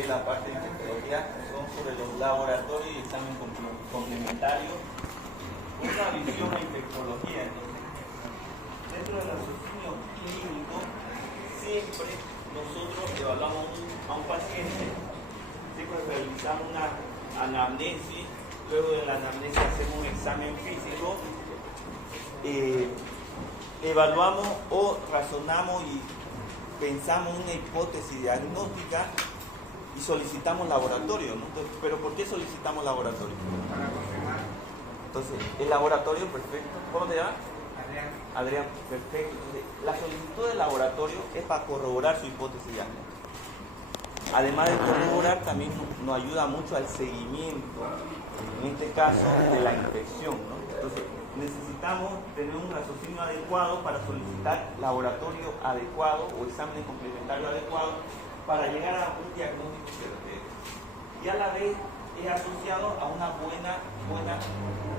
de la parte de infectología son sobre los laboratorios y examen complementario, una visión de infectología. Entonces, dentro del raciocinio clínico, siempre nosotros evaluamos a un paciente, siempre realizamos una anamnesis, luego de la anamnesis hacemos un examen físico, evaluamos o razonamos y pensamos una hipótesis diagnóstica y solicitamos laboratorio, ¿no? Entonces, ¿pero por qué solicitamos laboratorio? Para confirmar. Entonces, el laboratorio, perfecto. ¿Cómo te llamas? Adrián, perfecto. Entonces, la solicitud de laboratorio es para corroborar su hipótesis diagnóstica. Además de corroborar, también nos ayuda mucho al seguimiento, en este caso, de la infección, ¿no? Entonces, necesitamos tener un raciocinio adecuado para solicitar laboratorio adecuado o exámenes complementarios adecuados para llegar a un diagnóstico certero. Y a la vez es asociado a a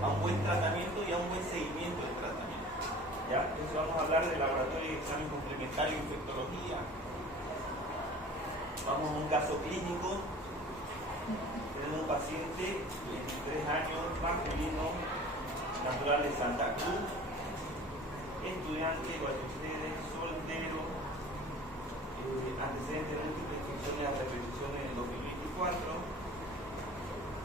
un buen tratamiento y a un buen seguimiento del tratamiento. ¿Ya? Entonces vamos a hablar del laboratorio y examen complementario de infectología. Vamos a un caso clínico. Tenemos un paciente de 23 años, masculino, natural de Santa Cruz, estudiante, igual que ustedes, soltero, antecedentes de múltiples infecciones a repetición en el 2024.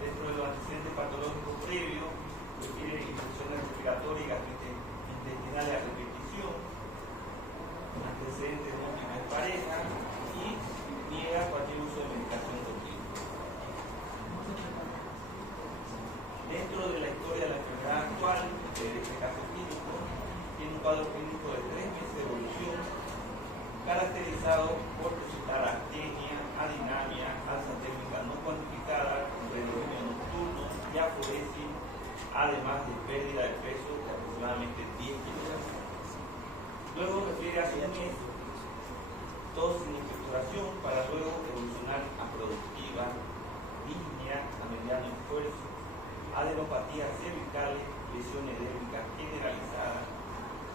Dentro de los antecedentes patológicos previos, refiere infecciones respiratorias y gastrointestinales a repetición, antecedentes de múltiples parejas y niega cualquier uso de medicación continua. Dentro de la historia de la enfermedad actual, de este caso clínico, tiene un cuadro clínico de 3 meses de evolución, caracterizado por presentar astenia, adinamia, alza térmica no cuantificada, predominio nocturno y aforesis, además de pérdida de peso de aproximadamente 10 kilogramos. Luego refiere a su mes, tos sin infecturación, para luego evolucionar a productiva, disnea a mediano esfuerzo, adenopatías cervicales, lesión edémica generalizada.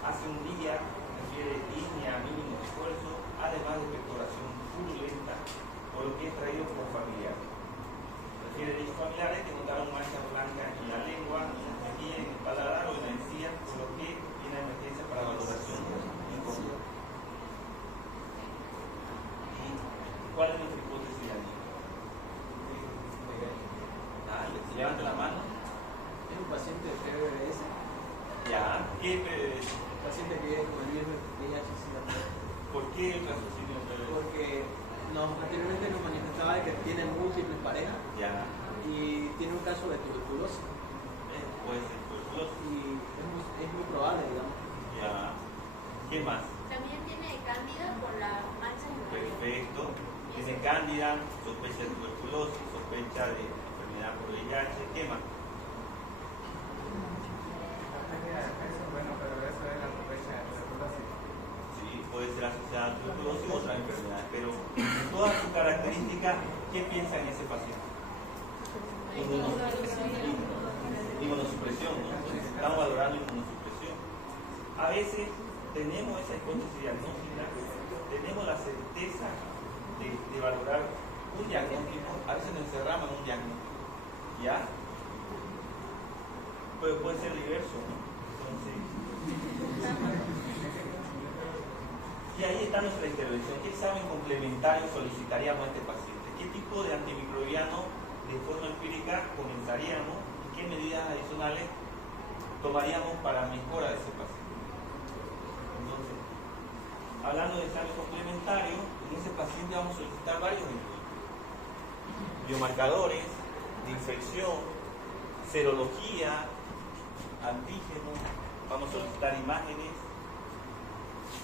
Hace un día refiere disnea a mínimo esfuerzo, además de pectoración purulenta, por lo que es traído por familiar. Refiere dichos familiares que notaron manchas blancas en la lengua, en la mejilla, en el paladar o en la encía, por lo que tiene emergencia para valoración incómoda. ¿Cuál es nuestra hipótesis diagnóstica? Levanta la mano. Es un paciente de PBS. Ya. ¿Qué PBS? Un paciente que es con el VIH-Sida. ¿Por qué el raciocinio PBS? Porque anteriormente nos manifestaba de que tiene múltiples parejas. Ya. Y tiene un caso de tuberculosis. Puede ser tuberculosis. Y es muy probable, digamos. Ya. ¿Qué más? También tiene cándida por la mancha en la lengua. Perfecto. Tiene cándida, sospecha de tuberculosis, sospecha de enfermedad por VIH. ¿Qué más? Bueno, pero eso es la sospecha de tuberculosis. Sí, puede ser asociada a tuberculosis u otras enfermedades, pero en todas sus características, ¿qué piensa en ese paciente? Inmunosupresión, ¿no? Entonces, estamos valorando inmunosupresión. A veces tenemos esa hipótesis diagnóstica, tenemos la certeza de valorar un diagnóstico, a veces nos encerramos en un diagnóstico, ¿ya? Puede ser diverso, ¿no? Entonces, y ahí está nuestra intervención. ¿Qué examen complementario solicitaríamos a este paciente? ¿Qué tipo de antimicrobiano de forma empírica comenzaríamos? ¿Y qué medidas adicionales tomaríamos para mejora de ese paciente? Entonces, hablando de examen complementario, en ese paciente vamos a solicitar varios estudios. Biomarcadores de infección, serología, antígenos, vamos a solicitar imágenes,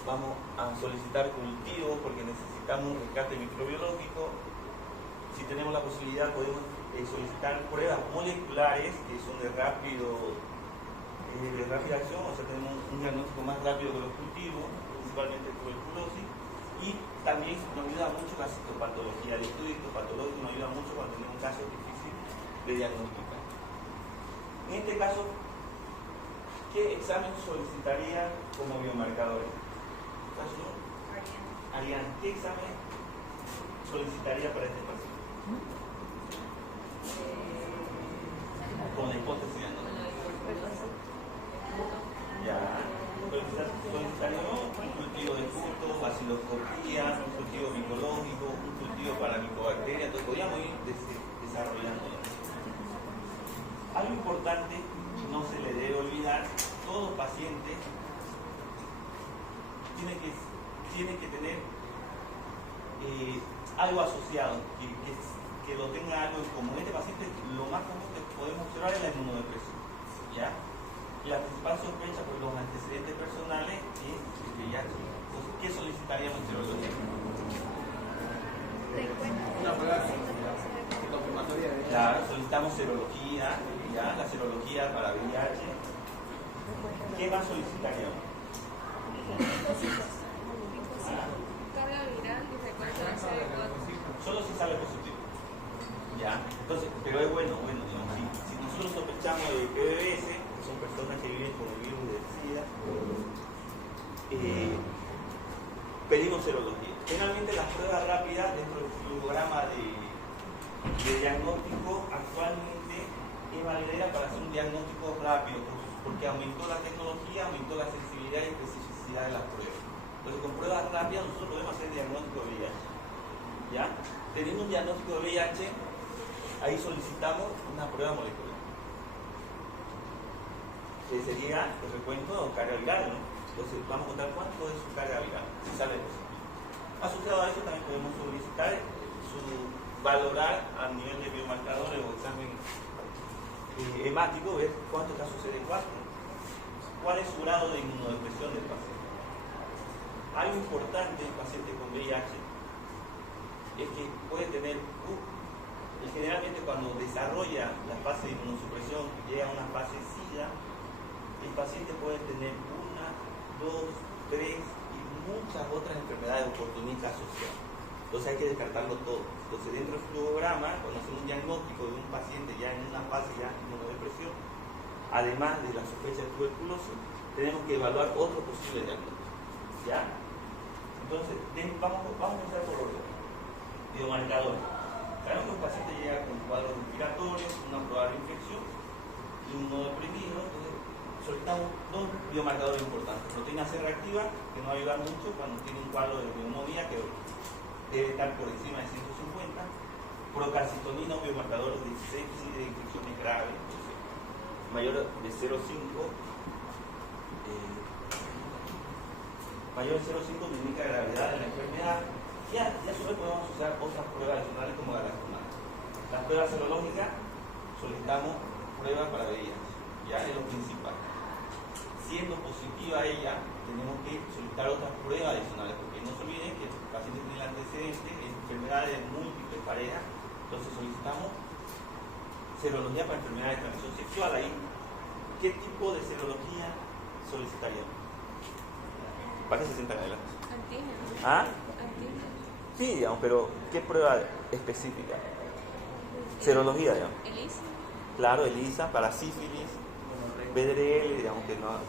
vamos a solicitar cultivos porque necesitamos un rescate microbiológico. Si tenemos la posibilidad podemos solicitar pruebas moleculares que son de rápida acción, o sea tenemos un diagnóstico más rápido que los cultivos, principalmente tuberculosis, y también nos ayuda mucho la citopatología. El estudio histopatológico nos ayuda mucho cuando tenemos un caso difícil de diagnosticar. En este caso, ¿qué examen solicitaría como biomarcadores? Ariane, ¿qué examen solicitaría para este paciente? Con la hipótesis diagnóstica. Ya. Solicitaríamos un cultivo de frutos, baciloscopía, un cultivo micológico, un cultivo para micobacterias. Entonces podríamos ir desarrollando. Algo importante, no se le debe olvidar, todo paciente tiene que tener algo asociado, que lo tenga algo en común. Este paciente, lo más común que podemos observar es la inmunodepresión, ¿ya? Y la principal sospecha por los antecedentes personales es el VIH. Entonces, ¿qué solicitaríamos en serología? Una prueba confirmatoria de Claro, solicitamos serología, ya, la serología para VIH. ¿Qué más solicitaríamos? Carga viral y frecuencia de CD4. Solo si sale positivo. ¿Ya? Entonces, pero es bueno, digamos, si nosotros sospechamos de PBS, que son personas que viven con el virus del SIDA, pedimos serología. Generalmente las pruebas rápidas dentro del programa de diagnóstico actualmente es valedera para hacer un diagnóstico rápido, porque aumentó la tecnología, aumentó la sensibilidad y especificidad de las pruebas. Entonces, con pruebas rápidas nosotros podemos hacer diagnóstico de VIH. ¿Ya? Teniendo un diagnóstico de VIH, ahí solicitamos una prueba molecular, que sería el recuento de carga viral, ¿no? Entonces, vamos a contar cuánto es su carga viral, si sale positivo. Asociado a eso, también podemos solicitar valorar a nivel de biomarcadores o examen hemático, ver cuánto está su CD4, cuál es su grado de inmunodepresión del paciente. Algo importante del paciente con VIH es que puede tener, generalmente cuando desarrolla la fase de inmunosupresión, llega a una fase SIDA, el paciente puede tener 1, 2, 3 y muchas otras enfermedades oportunistas asociadas. Entonces hay que descartarlo todo. Entonces dentro del programa, cuando hacemos un diagnóstico de un paciente ya en una fase de inmunodepresión, además de la sospecha de tuberculosis, tenemos que evaluar otro posible diagnóstico. ¿Ya? Entonces, vamos a empezar por los biomarcadores. Sabemos que un paciente llega con cuadros respiratorios, una probable infección y un nodo deprimido. Entonces, solicitamos dos biomarcadores importantes. Proteína C reactiva, que nos va a ayudar mucho cuando tiene un cuadro de neumonía que debe estar por encima de 150. Procalcitonina, un biomarcador de sepsis, de infecciones graves, entonces, mayor de 0,5. Mayor de 0,5 me indica gravedad de la enfermedad. Y a su vez podemos usar otras pruebas adicionales como galactonal. Las pruebas serológicas solicitamos pruebas para VIH, ya es lo principal. Siendo positiva ella, tenemos que solicitar otras pruebas adicionales, porque no se olviden que el paciente tiene el antecedente de enfermedades de múltiples parejas, entonces solicitamos serología para enfermedades de transmisión sexual. Ahí, ¿qué tipo de serología solicitaríamos? ¿Para qué se sientan adelante? Antígenos. ¿Ah? Antígenos. Sí, digamos, pero ¿qué prueba específica? Serología, digamos. ELISA. Claro, ELISA para sífilis, BDRL, digamos que no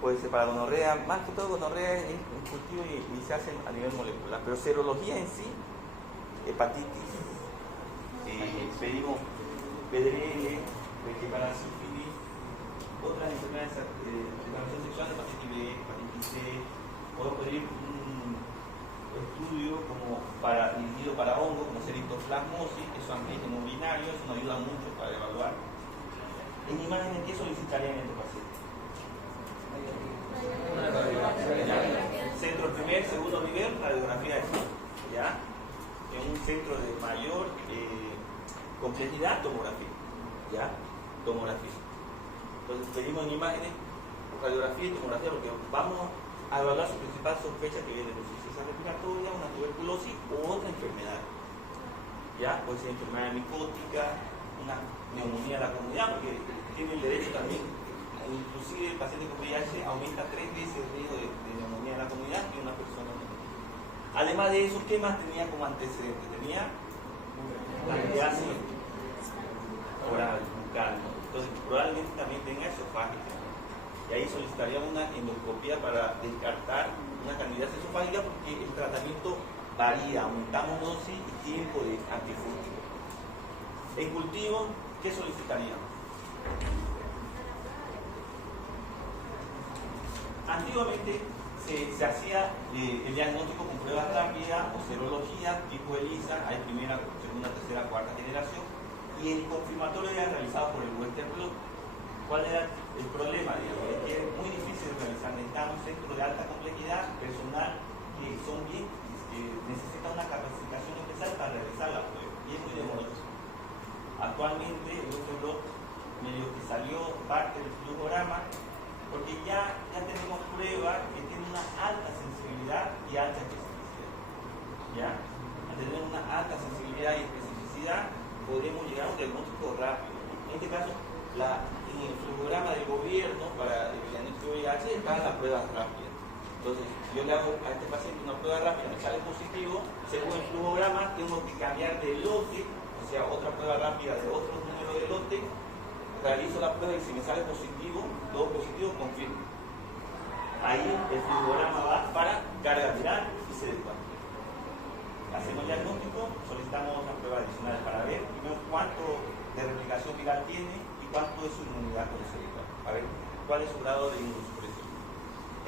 puede ser para gonorrea, más que todo gonorrea es un cultivo y se hace a nivel molecular, pero serología en sí, hepatitis, pedimos BDRL, que para sífilis, otras enfermedades de transmisión sexual, hepatitis B, hepatitis C, podemos pedir un estudio como dirigido para hongo, como ser histoplasmosis, que es un antígeno urinario, eso nos ayuda mucho para evaluar. En imágenes, ¿qué solicitarían en este paciente? Centro primer, segundo nivel, radiografía de fondo, ¿ya? En un centro de mayor complejidad, tomografía, ¿ya? Tomografía. Entonces pedimos en imágenes radiografía y tomografía porque vamos a evaluar su principal sospecha que viene de insuficiencia respiratoria, una tuberculosis o otra enfermedad. ¿Ya? Puede ser enfermedad micótica, una neumonía de la comunidad, porque tiene el derecho también, inclusive el paciente con VIH aumenta 3 veces el riesgo de neumonía de la comunidad que una persona no. Además de eso, ¿qué más tenía como antecedente? Tenía candidiasis oral, bucal, ¿no? Entonces probablemente también tenga esofágica. Y ahí solicitaría una endoscopía para descartar una candidiasis esofágica porque el tratamiento varía, aumentamos dosis y tiempo de antifúngico. En cultivo, ¿qué solicitaríamos? Antiguamente se hacía el diagnóstico con pruebas rápidas o serología tipo ELISA, hay primera, segunda, tercera, cuarta generación, y el confirmatorio era realizado por el Western Blot. ¿Cuál era el problema? Digamos, es que es muy difícil de realizar, necesitamos un centro de alta complejidad, personal que necesita una capacitación especial para realizar la prueba, y es muy demoroso. Actualmente el Western Blot medio que salió parte del flujograma, porque ya tenemos pruebas que tienen una alta sensibilidad y alta especificidad. ¿Ya? Al tener una alta sensibilidad y especificidad, podremos llegar a un diagnóstico rápido. En este caso, en el flujograma del gobierno para el diagnóstico de VIH están las pruebas rápidas. Entonces, yo le hago a este paciente una prueba rápida, me sale positivo, según el flujograma tengo que cambiar de lote, o sea, otra prueba rápida de otro número de lote, realizo la prueba y si me sale positivo, todo positivo, confirmo. Ahí el flujograma va para carga viral y CD4. Hacemos el diagnóstico, solicitamos una prueba adicional para ver primero cuánto de replicación viral tiene y cuánto es su inmunidad con el CD4, para ver cuál es su grado de inmunosupresión.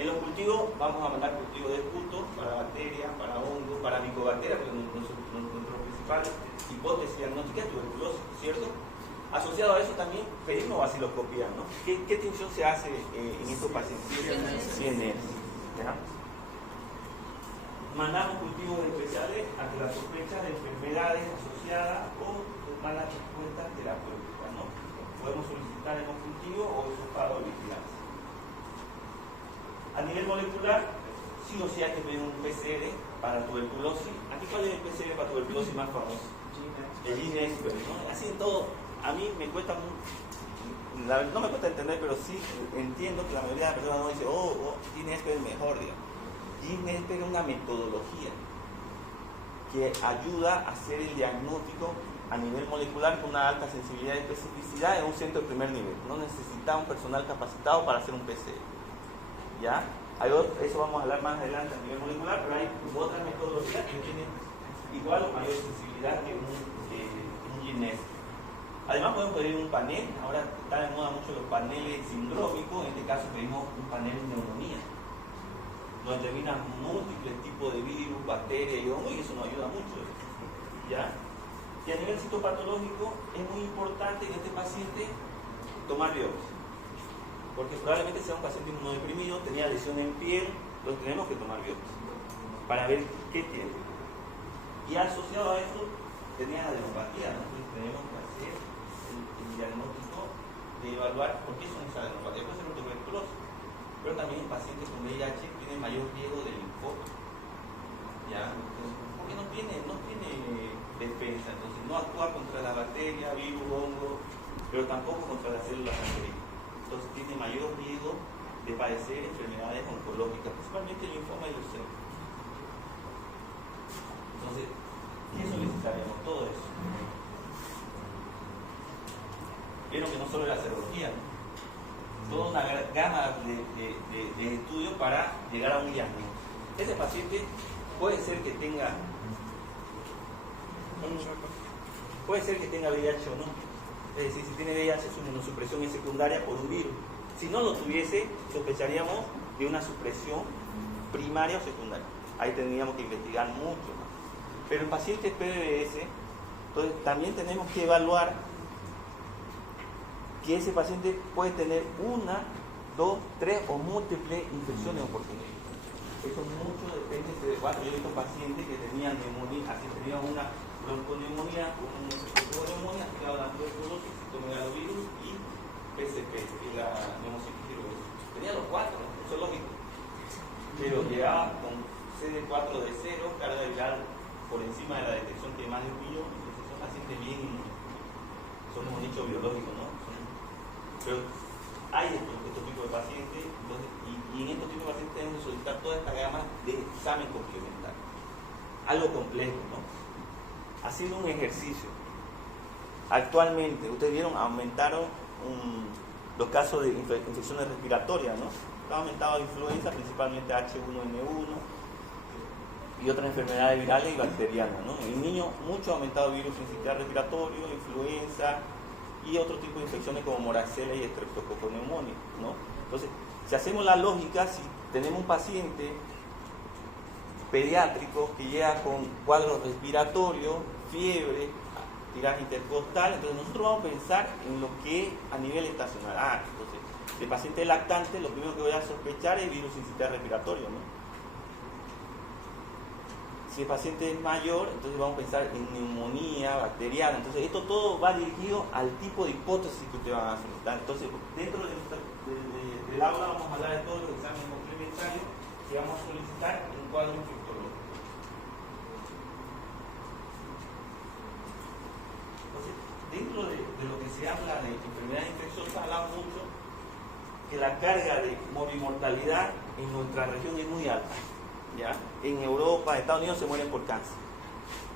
En los cultivos vamos a mandar cultivos de esputo para bacterias, para hongos, para micobacterias, pero nuestro principal hipótesis diagnóstica es tuberculosis, ¿cierto? Asociado a eso también pedimos vaciloscopía, ¿no? ¿Qué tinción se hace en estos pacientes? CNS. Mandamos cultivos especiales ante la sospecha de enfermedades asociadas o de malas respuestas terapéuticas, ¿no? Podemos solicitar en un cultivo o hisopado de vigilancia. A nivel molecular, sí o sí hay que pedir un PCR para tuberculosis. ¿Aquí cuál es el PCR para tuberculosis más famoso? El INESPER, ¿no? Así en todo. A mí me cuesta mucho, no me cuesta entender, pero sí entiendo que la mayoría de las personas no dice, INESPER es mejor, digamos. INESPER es una metodología que ayuda a hacer el diagnóstico a nivel molecular con una alta sensibilidad y especificidad en un centro de primer nivel. No necesita un personal capacitado para hacer un PCR. ¿Ya? Eso vamos a hablar más adelante a nivel molecular, pero hay otras metodologías que tienen igual o mayor sensibilidad que un INESPER. Además podemos pedir un panel, ahora están de moda mucho los paneles sindrómicos, en este caso pedimos un panel de neumonía, donde determinan múltiples tipos de virus, bacterias y hongos, y eso nos ayuda mucho. ¿Ya? Y a nivel citopatológico es muy importante en este paciente tomar biopsia, porque probablemente sea un paciente inmunodeprimido, tenía lesión en piel, entonces tenemos que tomar biopsia para ver qué tiene. Y asociado a eso tenía adenopatía, ¿no? Entonces tenemos que hacer el diagnóstico de evaluar por qué son esas adenopatías. Puede ser un tuberculosis, pero también pacientes con VIH tienen mayor riesgo de linfoma, ¿ya? Entonces, porque no tiene defensa, entonces no actúa contra la bacteria, virus, hongo, pero tampoco contra las células cancerígenas. Entonces tiene mayor riesgo de padecer enfermedades oncológicas, principalmente el linfoma y leucemia. Entonces, ¿qué solicitaríamos? Todo eso. Vieron que no solo la serología, ¿no? Toda una gama de estudios para llegar a un diagnóstico. Ese paciente puede ser que tenga VIH o no. Es decir, si tiene VIH, su inmunosupresión es secundaria por un virus. Si no lo tuviese, sospecharíamos de una supresión primaria o secundaria. Ahí tendríamos que investigar mucho más. Pero en pacientes PBS, entonces también tenemos que evaluar que ese paciente puede tener una, dos, tres o múltiples infecciones oportunistas. Eso mucho depende de cuánto. Yo he visto pacientes que tenían neumonía, así tenían una bronconeumonía, un neumonía, que era la tuberculosis, citomegalovirus y PCP, que es la neumocititis. Tenía los cuatro, ¿no? Eso es lógico. Pero llegaba con CD4 de 0, carga viral por encima de la detección de más de 1 millón. Entonces son pacientes bien, son un nicho biológico, ¿no? Pero hay estos tipos de pacientes, entonces, y en estos tipos de pacientes tenemos que solicitar toda esta gama de examen complementario. Algo complejo, ¿no? Haciendo un ejercicio. Actualmente, ustedes vieron, aumentaron los casos de infecciones respiratorias, ¿no? Ha aumentado la influenza, principalmente H1N1, y otras enfermedades virales y bacterianas, ¿no? En el niño mucho ha aumentado virus sincitial respiratorio, influenza y otro tipo de infecciones como moraxella y estreptococcus pneumoniae, ¿no? Entonces, si hacemos la lógica, si tenemos un paciente pediátrico que llega con cuadros respiratorios, fiebre, tiraje intercostal, entonces nosotros vamos a pensar en lo que es a nivel estacional. Entonces, el paciente lactante, lo primero que voy a sospechar es virus sincitial respiratorio, ¿no? Si el paciente es mayor, entonces vamos a pensar en neumonía bacteriana. Entonces, esto todo va dirigido al tipo de hipótesis que ustedes van a solicitar. Entonces, dentro del aula vamos a hablar de todos los exámenes complementarios que vamos a solicitar en un cuadro infectológico. Entonces, dentro de lo que se habla de enfermedades infecciosas, hablamos mucho que la carga de morbimortalidad en nuestra región es muy alta. ¿Ya? En Europa, en Estados Unidos se mueren por cáncer,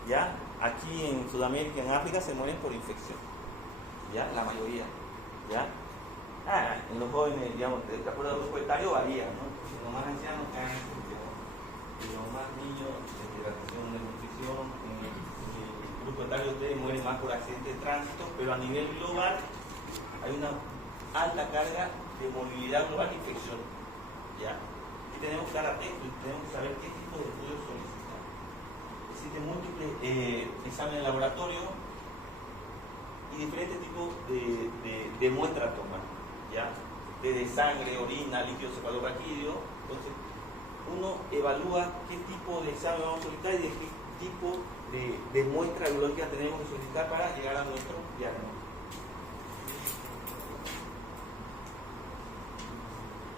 ¿ya? Aquí en Sudamérica, en África se mueren por infección, ¿ya? La mayoría, ¿ya? En los jóvenes, digamos, de acuerdo al grupo etario varía, ¿no? Los más ancianos cáncer, y los más niños deshidratación, desnutrición, en el grupo etario ustedes mueren más por accidente de tránsito, pero a nivel global hay una alta carga de movilidad global e infección, ¿ya? Tenemos que estar atentos y tenemos que saber qué tipo de estudios solicitar. Existen múltiples exámenes de laboratorio y diferentes tipos de muestras a tomar, ¿ya? Desde sangre, orina, líquido cefalorraquídeo. Entonces, uno evalúa qué tipo de examen vamos a solicitar y de qué tipo de muestra biológica tenemos que solicitar para llegar a nuestro diagnóstico.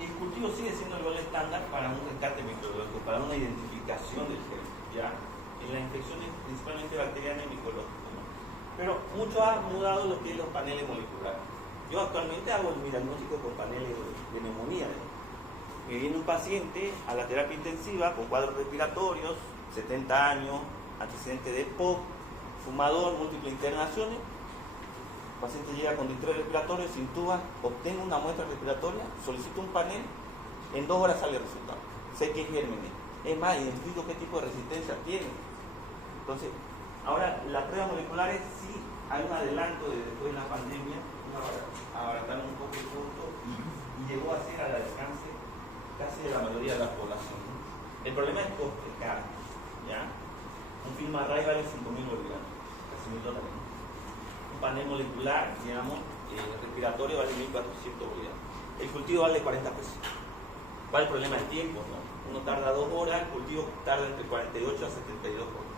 El cultivo sigue siendo el valor estándar para un rescate microbiológico, para una identificación del germen, ¿ya? En las infecciones principalmente bacterianas y micológicas, ¿no? Pero mucho ha mudado lo que es los paneles moleculares. Yo actualmente hago el diagnóstico con paneles de neumonía, ¿no? Me viene un paciente a la terapia intensiva con cuadros respiratorios, 70 años, antecedente de POC, fumador, múltiples internaciones. El paciente llega con distrés respiratorio, se intuba, obtengo una muestra respiratoria, solicito un panel, en 2 horas sale el resultado. Sé qué gérmenes. Es más, identifico qué tipo de resistencia tiene. Entonces, ahora las pruebas moleculares sí hay un adelanto de después de la pandemia, abarataron un poco el punto y llegó a ser al alcance casi de la mayoría de la población, ¿no? El problema es coste caro, ¿ya? Un film array vale 5.000 bolivianos, casi $1.000. Panel molecular, digamos, respiratorio vale 1.400 bolivianos. El cultivo vale 40 pesos. ¿Cuál es el problema del tiempo? ¿No? Uno tarda 2 horas, el cultivo tarda entre 48 a 72 horas.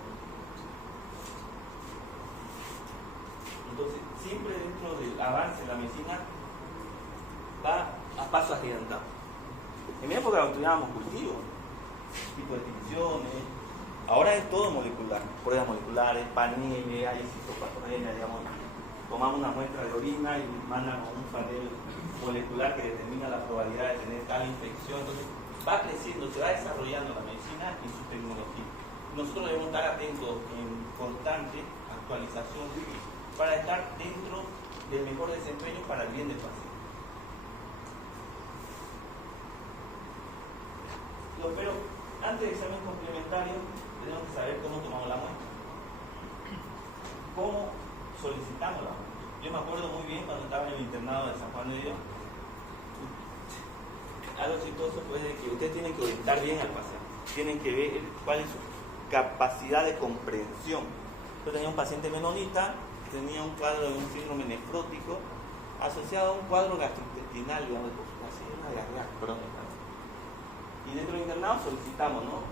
Entonces, siempre dentro del avance de la medicina va a paso agigantado. En mi época estudiábamos cultivos, tipo de tinciones. Ahora es todo molecular, pruebas moleculares, paneles, hay citopatogenia, digamos. Tomamos una muestra de orina y mandan a un panel molecular que determina la probabilidad de tener tal infección. Entonces, va creciendo, se va desarrollando la medicina y su tecnología. Nosotros debemos estar atentos en constante actualización para estar dentro del mejor desempeño para el bien del paciente. Pero antes del examen complementario, tenemos que saber cómo tomamos la muestra. ¿Cómo solicitamos la muestra? Yo me acuerdo muy bien cuando estaba en el internado de San Juan de Dios. Algo chistoso fue de que ustedes tienen que orientar bien al paciente. Tienen que ver cuál es su capacidad de comprensión. Yo tenía un paciente menonita, tenía un cuadro de un síndrome nefrótico asociado a un cuadro gastrointestinal, digamos, así, una diarrea crónica. Y dentro del internado solicitamos, ¿no?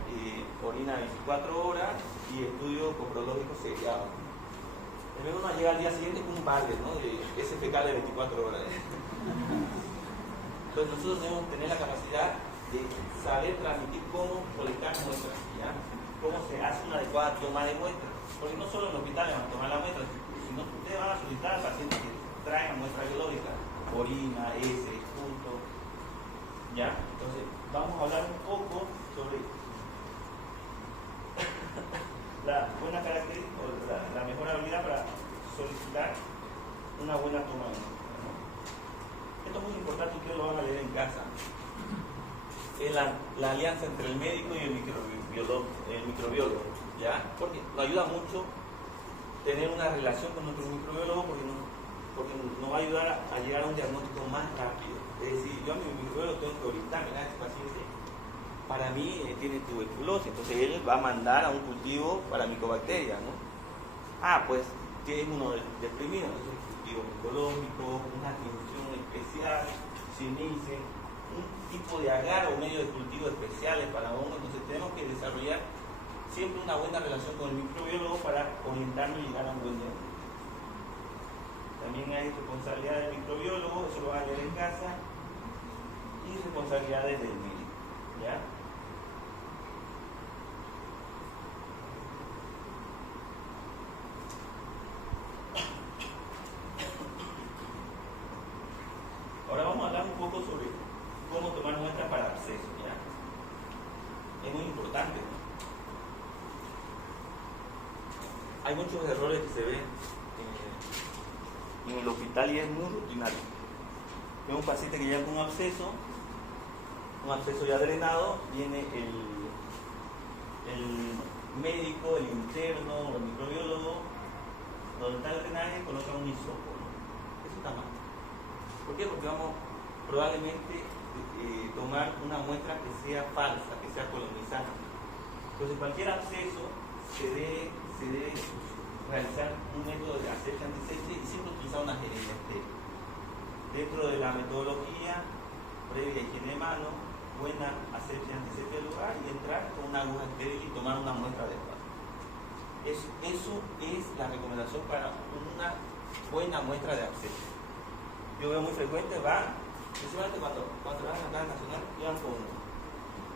Orina 24 horas y estudio coprológico seriado. El médico nos llega al día siguiente con un balde, ¿no? De SFK de 24 horas. Entonces nosotros debemos tener la capacidad de saber transmitir cómo colectar muestras, ¿ya? Cómo se hace una adecuada toma de muestras. Porque no solo en el hospital van a tomar la muestra, sino que ustedes van a solicitar al paciente que traigan muestra biológica, orina, heces, punto, ¿ya? Entonces vamos a hablar un poco sobre la buena característica o la mejor habilidad para solicitar una buena toma de muestra, ¿no? Esto es muy importante, ustedes lo van a leer en casa. Es la alianza entre el médico y el microbiólogo. microbiólogo, ¿ya? Porque nos ayuda mucho tener una relación con nuestro microbiólogo porque nos va a ayudar a llegar a un diagnóstico más rápido. Es decir, yo a mi microbiólogo tengo que orientar, mira, este paciente para mí tiene tuberculosis, entonces él va a mandar a un cultivo para micobacterias, ¿no? Pues tiene inmunodeprimido, entonces un cultivo micológico, una atención especial, sinice, un tipo de agar o medio de cultivo especiales para hongos. Entonces tenemos que desarrollar siempre una buena relación con el microbiólogo para orientarnos y llegar a un buen diagnóstico. También hay responsabilidades del microbiólogo, eso lo van a leer en casa, y responsabilidades del médico, ¿ya? Ahora vamos a hablar un poco sobre cómo tomar muestras para abscesos, ¿ya? Es muy importante, ¿no? Hay muchos errores que se ven en el hospital y es muy rutinario. Tengo un paciente que llega con un absceso ya drenado, viene el médico, el interno o el microbiólogo, donde está el drenaje, coloca un hisopo, ¿no? Eso está mal. ¿Por qué? Porque vamos probablemente tomar una muestra que sea falsa, que sea colonizante. Entonces cualquier absceso se debe realizar un método de asepsia antisepsia y siempre utilizar una jeringa estéril. Dentro de la metodología previa higiene de mano, buena asepsia antisepsia del lugar y entrar con una aguja estéril y tomar una muestra adecuada. Eso es la recomendación para una buena muestra de absceso. Yo veo muy frecuente, principalmente cuando van a la Casa Nacional, llevan con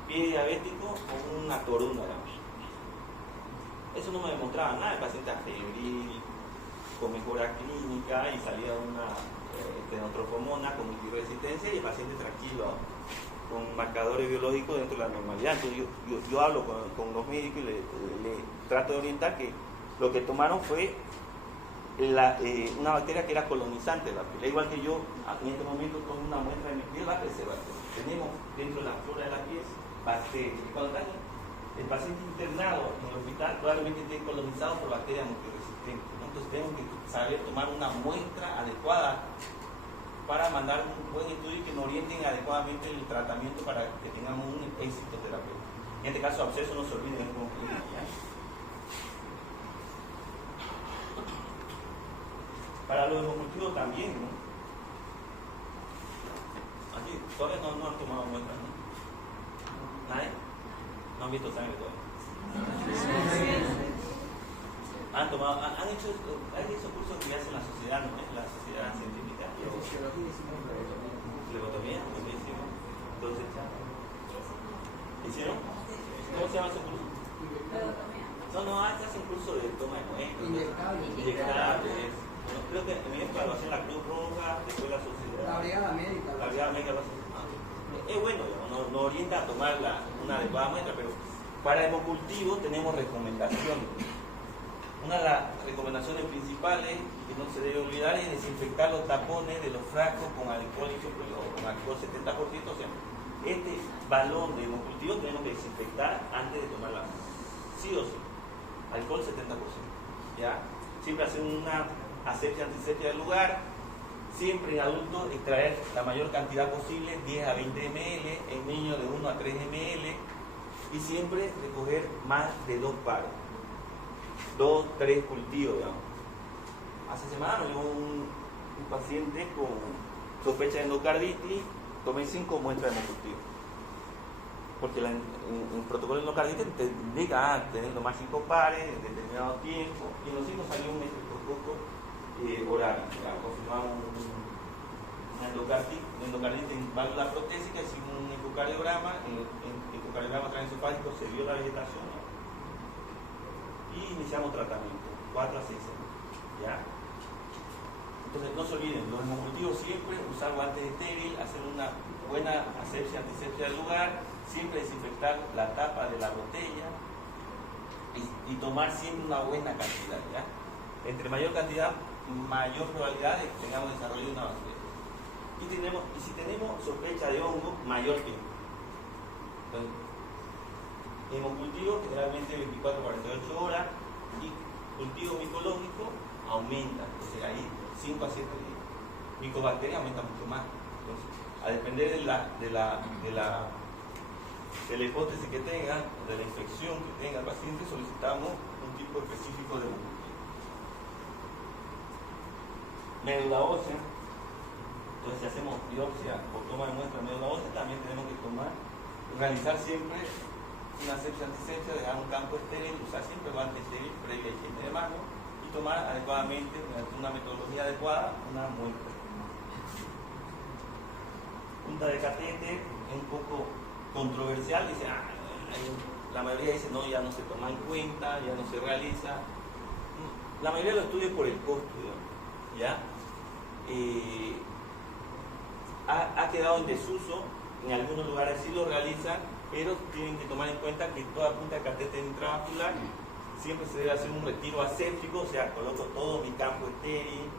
pie diabético o una torunda, digamos. Eso no me demostraba nada, el paciente febril, con mejora clínica y salía una tenotropomona con multiresistencia y el paciente tranquilo, con marcadores biológicos dentro de la normalidad. Entonces yo hablo con los médicos y le trato de orientar que lo que tomaron fue una bacteria que era colonizante de la piel. Igual que yo en este momento tomo una muestra de mi piel, va a crecer bacterias. Tenemos dentro de la flora de la piel bacterias. Y cuando está el paciente internado en el hospital probablemente esté colonizado por bacterias multiresistentes, ¿no? Entonces tenemos que saber tomar una muestra adecuada para mandar un buen estudio y que nos orienten adecuadamente el tratamiento para que tengamos un éxito terapéutico. En este caso, absceso, no se olviden cómo clínica, ¿ya? Para los hemocultivos también, ¿no? Aquí todavía no han tomado muestras, ¿no? ¿Nadie? No han visto sangre todavía. Han hecho cursos que hacen la sociedad, ¿no? La sociedad científica. Flebotomía, buenísimo. Entonces, ¿hicieron? ¿Cómo se llama ese curso? No, hacen curso de toma de muestras. Inyectables. Bueno, creo que en mi época lo hacía la Cruz Roja, después la sociedad. La Brigada Médica. La Brigada Médica lo hace. Es bueno, nos orienta a tomar una adecuada muestra, pero para hemocultivo tenemos recomendaciones. Una de las recomendaciones principales que no se debe olvidar es desinfectar los tapones de los frascos con alcohol isopropílico, con alcohol 70%. O sea, este balón de hemocultivo tenemos que desinfectar antes de tomar la muestra. Sí o sí. Alcohol 70%. ¿Ya? Siempre hacer una asepsia antisepsia del lugar. Siempre en adultos extraer la mayor cantidad posible, 10 a 20 ml, en niños de 1 a 3 ml, y siempre recoger más de 2 pares, 2, 3 cultivos, digamos. Hace semana me llegó un paciente con sospecha de endocarditis, tomé 5 muestras de hemocultivo. Porque en el protocolo de endocarditis te indica teniendo más 5 pares en determinado tiempo, y en los 5 salió un espectroscopio oral, confirmamos una endocarditis en válvula protésica, hicimos un ecocardiograma, en el ecocardiograma transesofágico se vio la vegetación, ¿no? Y iniciamos tratamiento, 4 a 6 semanas, ¿ya? Entonces no se olviden, los hemocultivos siempre usar guantes estériles, hacer una buena asepsia antisepsia del lugar, siempre desinfectar la tapa de la botella y tomar siempre una buena cantidad, ¿ya? Entre mayor cantidad, mayor probabilidad de que tengamos desarrollo de una bacteria. Y si tenemos sospecha de hongo, mayor tiempo. Entonces, Hemocultivo generalmente 24 a 48 horas y cultivo micológico aumenta, o sea, ahí 5 a 7 días. Micobacteria aumenta mucho más. Entonces, a depender de la hipótesis que tenga, de la infección que tenga el paciente, solicitamos un tipo específico de hemocultivo. Médula ósea. Entonces, si hacemos biopsia o toma de muestra de médula ósea, también tenemos que realizar siempre una asepsia antisepsia, dejar un campo estéril, usar siempre guante estéril previa higiene de mano y tomar adecuadamente, mediante una metodología adecuada, una muestra. Punta de catéter es un poco controversial, dice, la mayoría dice no, ya no se toma en cuenta, ya no se realiza. La mayoría lo estudia por el costo, digamos, ¿ya? Ha quedado en desuso, en algunos lugares sí lo realizan, pero tienen que tomar en cuenta que toda punta de catéter intravascular siempre se debe hacer un retiro aséptico, o sea, coloco todo mi campo estéril,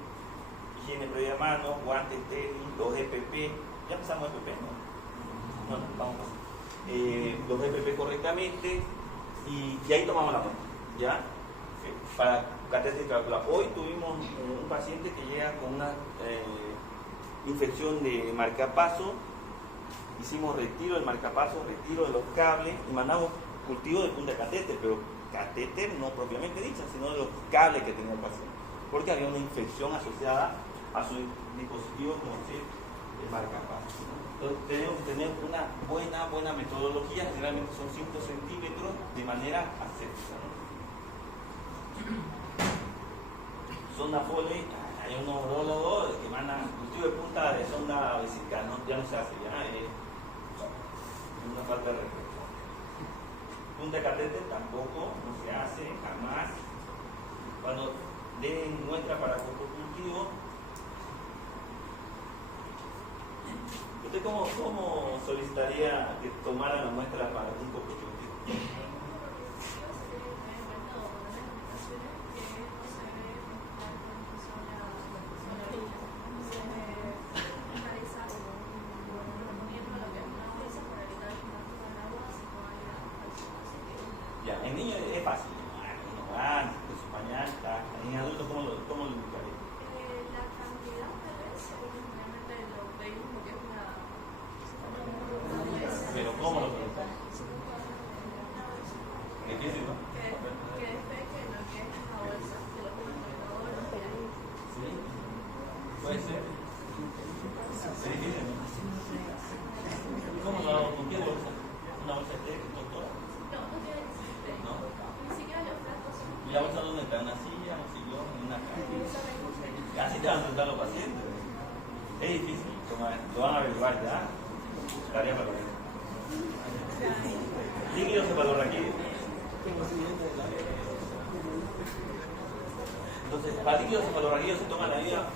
higiene previa de mano, guante estéril, los EPP, ya empezamos EPP, ¿no? No, vamos a pasar. Los EPP correctamente y ahí tomamos la muestra, ¿ya? Para catéter intravascular. Hoy tuvimos un paciente que llega con una infección de marcapaso, hicimos retiro del marcapaso, retiro de los cables y mandamos cultivo de punta de catéter, pero catéter no propiamente dicha, sino de los cables que tenía el paciente, porque había una infección asociada a su dispositivo como el marcapaso. Entonces tenemos que tener una buena metodología, generalmente son 5 centímetros de manera aséptica, ¿no? Sonda Foley, hay un neurólogo que manda cultivo de punta de sonda vesical, ¿no? Ya no se hace, ya es una falta de respeto. Punta de catéter tampoco, no se hace, jamás. Cuando den muestra para cultivo, ¿usted cómo solicitaría que tomaran la muestra para un cultivo? En niños es fácil, con su pañal, en adultos, ¿cómo lo indicaría? La cantidad de veces, obviamente lo veis porque es una... Pero ¿cómo lo preguntan? Difícil, ¿no? Que despeje lo que es la bolsa, que lo pongan en la bolsa. Sí, puede ser. Es difícil, ¿no? ¿Cómo lo hago? ¿Con qué bolsa? ¿Una bolsa estéril, doctora? No tiene que ser. ¿No? Ni siquiera los platos son... ¿Y la bolsa dónde está? ¿En una silla, un sillón, en una caja? Así te van a sentar los pacientes. Es difícil, lo van a averiguar ya. Tarea para ver. Líquido cefalorraquídeo. Entonces, para líquido cefalorraquídeo se toma la misma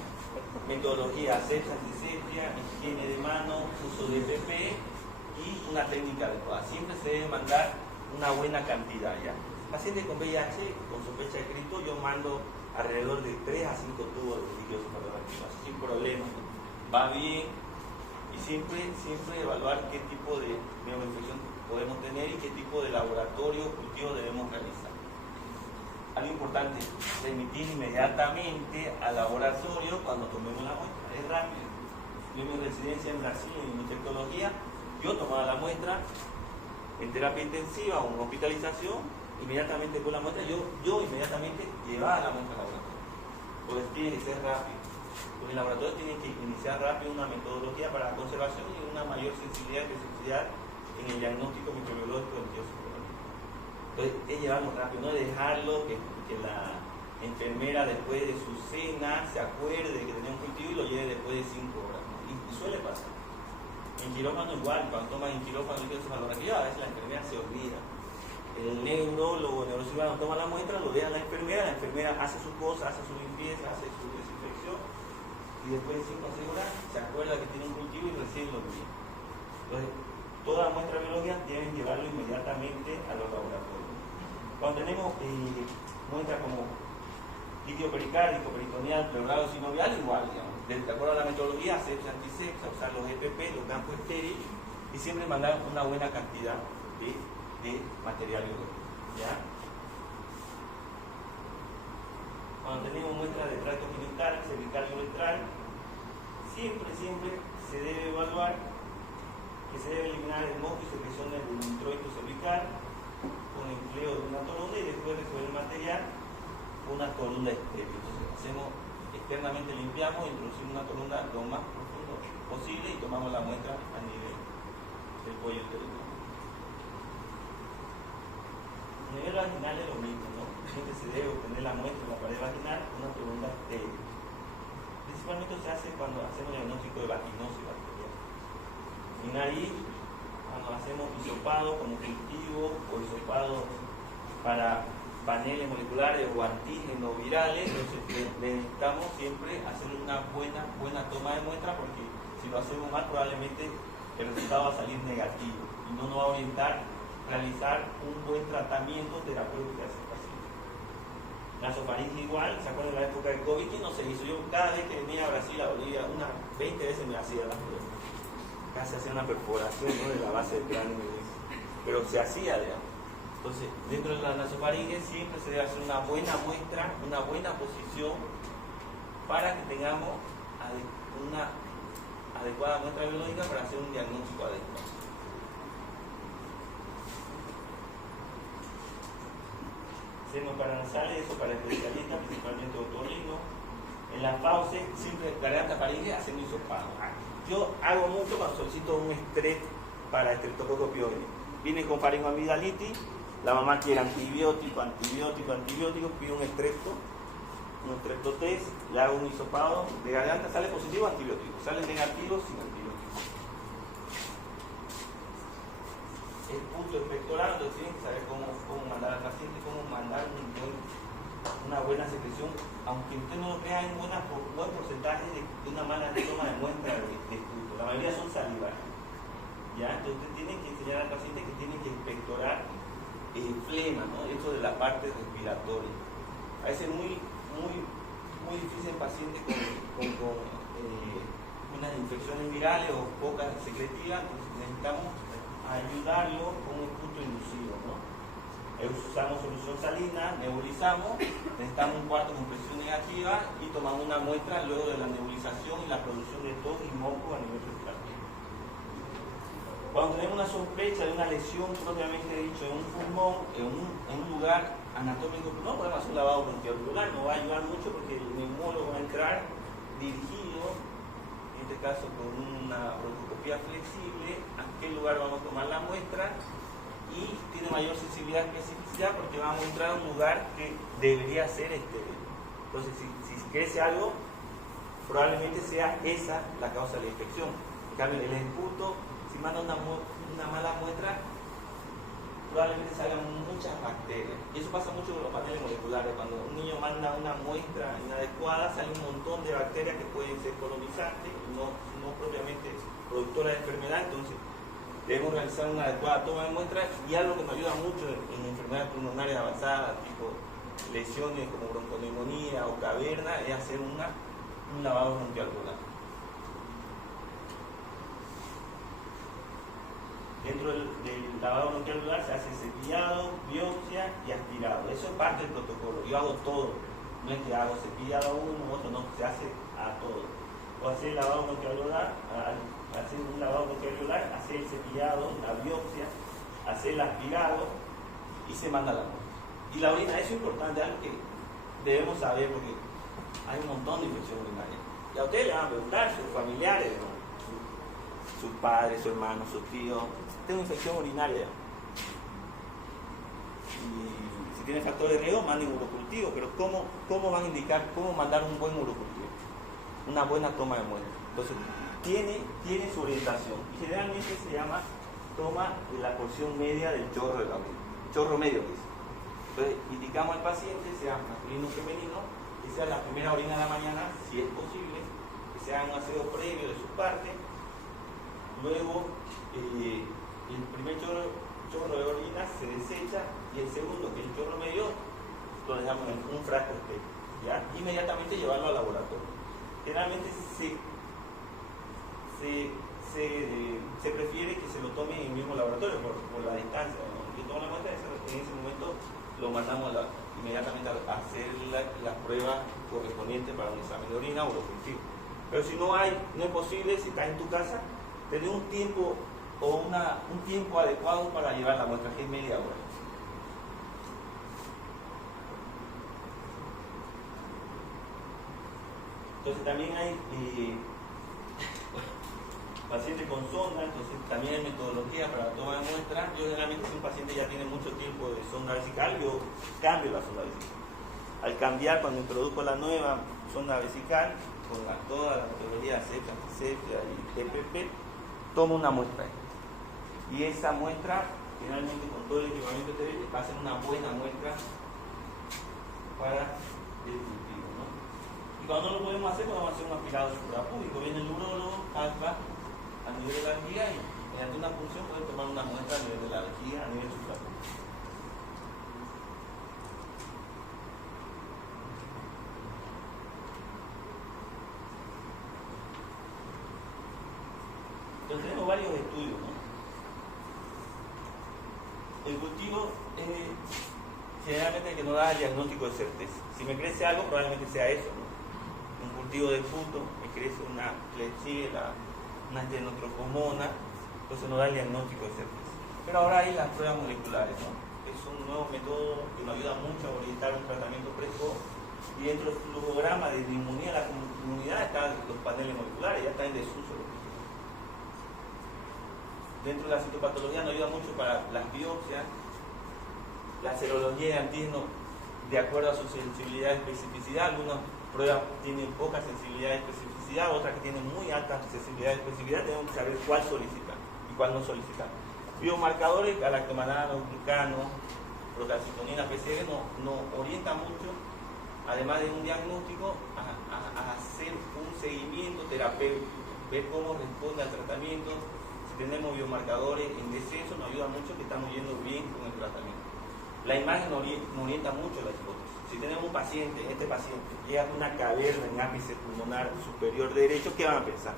metodología, asepsia, antisepsia, higiene de mano, uso de EPP y una técnica adecuada. Siempre se debe mandar una buena cantidad ya. Paciente con VIH, con sospecha de grito, yo mando alrededor de 3 a 5 tubos de líquido cefalorraquídeo, sin problema. Va bien y siempre evaluar qué tipo de neuroinfección podemos tener y qué tipo de laboratorio o cultivo debemos realizar. Algo importante, remitir inmediatamente al laboratorio cuando tomemos la muestra. Es rápido. Yo en mi residencia en Brasil, en infectología, yo tomaba la muestra en terapia intensiva o en hospitalización, inmediatamente con la muestra, yo inmediatamente llevaba la muestra al laboratorio. Porque tiene que ser rápido. Porque el laboratorio tiene que iniciar rápido una metodología para la conservación y una mayor sensibilidad y especificidad en el diagnóstico microbiológico del tío. Entonces, es llevarlo rápido, no dejarlo que la enfermera después de su cena se acuerde que tenía un cultivo y lo lleve después de 5 horas. ¿No? Y suele pasar. En quirófano igual, cuando tomas en quirófano líquido cefalorraquídeo, a veces la enfermera se olvida. El neurólogo, el neurocirujano toma la muestra, lo ve a la enfermera hace su cosa, hace su limpieza, hace su desinfección y después de 5 o 6 horas se acuerda que tiene un cultivo y recién lo envía. Entonces, todas las muestras biológicas deben llevarlo inmediatamente a los laboratorios. Cuando tenemos muestras como líquido pericárdico, peritoneal, pleurado, sinovial, igual, digamos. De acuerdo a la metodología, asepsia, antisepsia, usar los EPP, los campos estériles y siempre mandar una buena cantidad de de material biológico. ¿Ya? Cuando tenemos muestras de tracto genital, cervical y uretral, siempre se debe evaluar que se debe eliminar el moco y secreciones del introito cervical con empleo de una torunda y después resolver el material con una torunda estéril. Entonces hacemos externamente, limpiamos, introducimos una torunda lo más profundo posible y tomamos la muestra a nivel del cuello uterino. A nivel vaginal es lo mismo, ¿no? Siempre se debe obtener la muestra en la pared vaginal con una torunda estéril. Principalmente se hace cuando hacemos diagnóstico de vaginosis bacteriana. En nariz, cuando hacemos hisopado como cultivo o hisopado para paneles moleculares o antígenos virales, entonces necesitamos siempre hacer una buena toma de muestra, porque si lo hacemos mal probablemente el resultado va a salir negativo y no nos va a orientar a realizar un buen tratamiento terapéutico hacia el paciente. Nasofaringe igual, ¿se acuerdan de la época de COVID? ¿Qué no se hizo? Yo cada vez que venía a Brasil, a Bolivia, unas 20 veces me hacía la prueba. Casi hacía una perforación, ¿no?, de la base del cráneo, pero se hacía, digamos. Entonces, dentro de la nasofaringe siempre se debe hacer una buena muestra, una buena posición para que tengamos una adecuada muestra biológica para hacer un diagnóstico adecuado. Hacemos paranasales, eso para especialistas, principalmente otorrino. En la fauce, siempre garganta faringe, hacemos hisopado. Yo hago mucho cuando solicito un estrep para estreptococcus pyogenes. Viene con faringoamigdalitis, la mamá quiere antibiótico, pide un estreptotest, le hago un hisopado de garganta, sale positivo antibiótico, sale negativo sin antibiótico. El punto expectorado, entonces tienen que saber cómo mandar al paciente, cómo mandar una buena secreción, aunque usted no lo crea, en buen porcentaje de una mala toma de muestra de esputo. La mayoría son salivales. ¿Ya? Entonces usted tiene que enseñar al paciente que tiene que expectorar flema, ¿no? Eso de la parte respiratoria. A veces es muy difícil el paciente con unas infecciones virales o pocas secretivas, entonces necesitamos ayudarlo con un esputo inducido, ¿no? Usamos solución salina, nebulizamos, necesitamos un cuarto con presión negativa y tomamos una muestra luego de la nebulización y la producción de tos y moco a nivel respiratorio. Cuando tenemos una sospecha de una lesión propiamente dicho en un pulmón, en un lugar anatómico, no podemos hacer un lavado bronquialveolar, no va a ayudar mucho porque el neumólogo va a entrar dirigido, en este caso con una bronquioscopía flexible, a qué lugar vamos a tomar la muestra y tiene mayor sensibilidad y especificidad porque vamos a entrar a un lugar que debería ser estéril. Entonces, si crece algo, probablemente sea esa la causa de la infección. En cambio, el esputo, si manda una mala muestra, probablemente salgan muchas bacterias. Y eso pasa mucho con los paneles moleculares. Cuando un niño manda una muestra inadecuada, sale un montón de bacterias que pueden ser colonizantes, no propiamente productoras de enfermedad. Entonces, debemos realizar una adecuada toma de muestras, y algo que nos ayuda mucho en enfermedades pulmonares avanzadas, tipo lesiones como bronconeumonía o caverna, es hacer un lavado bronquialveolar. Dentro del lavado bronquialveolar se hace cepillado, biopsia y aspirado. Eso es parte del protocolo. Yo hago todo. No es que hago cepillado a uno, otro no, se hace a todo. O hacer el lavado bronquialveolar, hacer un lavado bronquialveolar, hacer el cepillado, la biopsia, hacer el aspirado y se manda la muestra. Y la orina, eso es importante, algo que debemos saber porque hay un montón de infecciones urinarias. Y a ustedes le van a preguntar, sus familiares, ¿no? Sus padres, sus hermanos, sus tíos, tengo infección urinaria. Y si tiene factor de riesgo, manden urocultivo, pero ¿cómo van a indicar cómo mandar un buen urocultivo? Una buena toma de muestra. Entonces, tiene su orientación. Y generalmente se llama toma de la porción media del chorro de la orina. Chorro medio, dice. Entonces, indicamos al paciente, sea masculino o femenino, que sea la primera orina de la mañana, si es posible, que se haga un aseo previo de su parte. Luego, el primer chorro de orina se desecha, y el segundo, que es el chorro medio, lo dejamos en un frasco espejo, ¿ya? Inmediatamente llevarlo al laboratorio. Generalmente se prefiere que se lo tome en el mismo laboratorio por la distancia, ¿no? yo tomo la muestra, en ese momento lo mandamos inmediatamente a hacer las pruebas correspondientes para un examen de orina o lo cultivo. Pero si no es posible, si estás en tu casa, tener un tiempo o un tiempo adecuado para llevar la muestra, que es media hora. Entonces también hay pacientes con sonda, entonces también hay metodología para la toma de muestra. Yo generalmente si un paciente ya tiene mucho tiempo de sonda vesical, yo cambio la sonda vesical. Al cambiar, cuando introduzco la nueva sonda vesical, con toda la metodología asepsia y TPP, tomo una muestra. Y esa muestra, finalmente con todo el equipamiento TPP, va a ser una buena muestra para el cultivo, ¿no? Y cuando no lo podemos hacer, podemos hacer un aspirado suprapúbico. Viene el urólogo, palpa a nivel de la vejiga y mediante una punción puede tomar una muestra a nivel de la vejiga, a nivel suprapúbico. Entonces tenemos varios estudios, ¿no? El cultivo generalmente el que nos da el diagnóstico de certeza. Si me crece algo, probablemente sea eso, ¿no? Un cultivo de fruto, me crece una klebsiella, una estenotropomona, entonces nos da el diagnóstico de certeza. Pero ahora hay las pruebas moleculares, ¿no? Es un nuevo método que nos ayuda mucho a orientar un tratamiento precoz. Y dentro del flujograma de inmunidad, la comunidad están los paneles moleculares, ya están en desuso. Dentro de la citopatología nos ayuda mucho para las biopsias, la serología de antígenos de acuerdo a su sensibilidad y especificidad. Algunas pruebas tienen poca sensibilidad y especificidad, otras que tienen muy alta sensibilidad y especificidad. Tenemos que saber cuál solicitar y cuál no solicitar. Biomarcadores, galactomanano, glucano, procalcitonina, PCR, nos orienta mucho, además de un diagnóstico, a hacer un seguimiento terapéutico, ver cómo responde al tratamiento. Si tenemos biomarcadores en descenso, nos ayuda mucho que estamos yendo bien con el tratamiento. La imagen nos orienta mucho la hipótesis. Si tenemos un paciente, este paciente llega con una caverna en ápice pulmonar superior derecho, ¿qué van a pensar?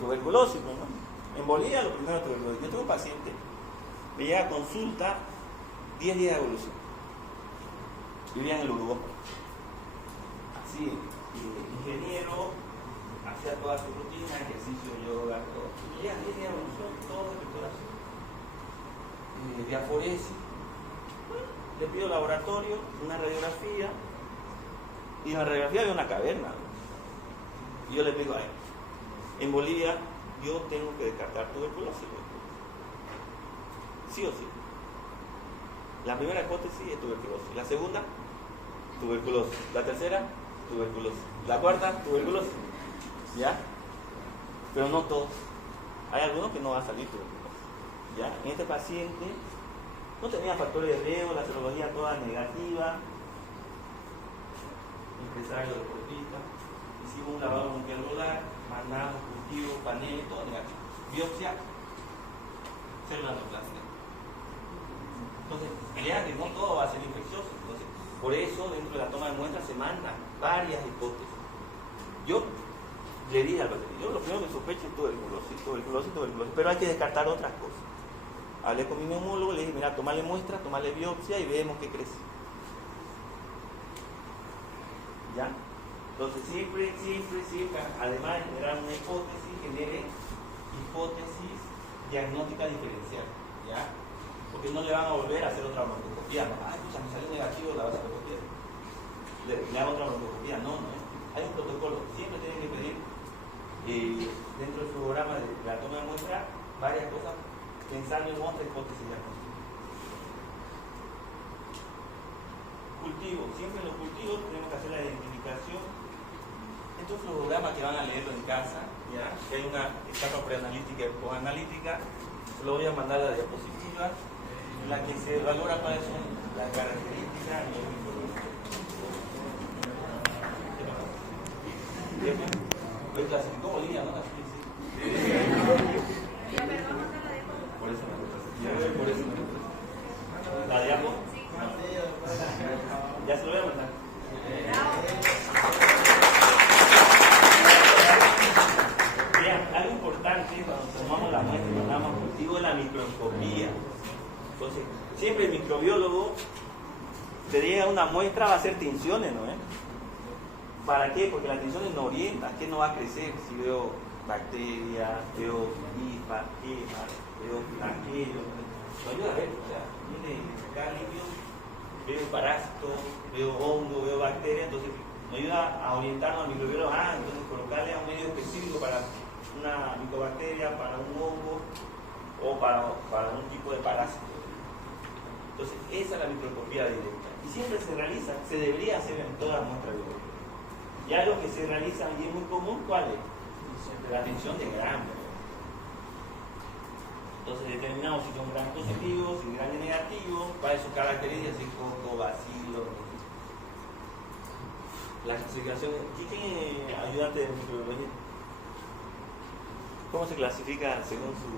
Tuberculosis, ¿no? Embolía, lo primero es tuberculosis. Yo tengo un paciente, me llega a consulta, 10 días de evolución. Vivía en el Uruguay. Así, ingeniero, hacía toda su rutina, ejercicio, yoga, todo. Y llega 10 días de evolución, todo de corazón. Diaforesis. Le pido laboratorio, una radiografía, y en la radiografía había una caverna. Y yo le digo a él, en Bolivia yo tengo que descartar tuberculosis. Sí o sí. La primera hipótesis es tuberculosis. La segunda, tuberculosis. La tercera, tuberculosis. La cuarta, tuberculosis. ¿Ya? Pero no todos. Hay algunos que no van a salir tuberculosis. ¿Ya? En este paciente no tenía factores de riesgo, la serología toda negativa. Empresario deportista. Hicimos un lavado bronquialveolar, mandamos cultivo, panel, todo negativo. Biopsia, célula neoplástica. Entonces, en realidad que no todo va a ser infeccioso. Entonces, por eso dentro de la toma de muestras se mandan varias hipótesis. Yo le dije al paciente, yo lo primero que sospecho es tuberculosis, pero hay que descartar otras cosas. Hablé con mi neumólogo, le dije, mira, tomarle muestra, tomarle biopsia y vemos qué crece. ¿Ya? Entonces siempre, además de generar una hipótesis, genere hipótesis diagnóstica diferencial. ¿Ya? Porque no le van a volver a hacer otra broncoscopía. Ay, pues me salió negativo la vasculopatía. Le hago otra broncoscopía. No. Hay un protocolo. Siempre tienen que pedir dentro del programa de la toma de muestra varias cosas, pensando en otra hipótesis diagnóstica. Cultivo. Siempre en los cultivos tenemos que hacer la identificación. Estos programas que van a leerlo en casa, ¿ya? Que hay una etapa preanalítica y posanalítica. Se lo voy a mandar a la diapositiva, en la que se valora cuáles son las características y los informes. Hoy clasificó Bolivia, ¿no? Por eso me gusta. ¿La diapo? Ya se lo voy a mandar. Bien, algo importante cuando tomamos la muestra y mandamos cultivo es la microscopía. Entonces, se llega a una muestra va a ser tinciones, ¿no? ¿Para qué? Porque la tinciones nos orienta. ¿Qué no va a crecer? Si veo bacterias, veo hifas, quemas, veo flagelos, me ayuda a ver, o sea, viene acá limpio, veo parásitos, veo hongo, veo bacterias, entonces me ayuda a orientarnos al microbiólogo, entonces colocarle a un medio específico para una micobacteria, para un hongo o para un tipo de parásito. Entonces, esa es la microscopía directa. Y siempre se realiza, se debería hacer en todas las muestras biológicas. Ya lo que se realiza y es muy común, ¿cuál es? La tinción de Gram. Entonces determinamos si son Gram positivos, si Gram negativos, cuáles son características, si coco, bacilo. La clasificación, ¿quién es ayudante de microbiología? ¿Cómo se clasifica según su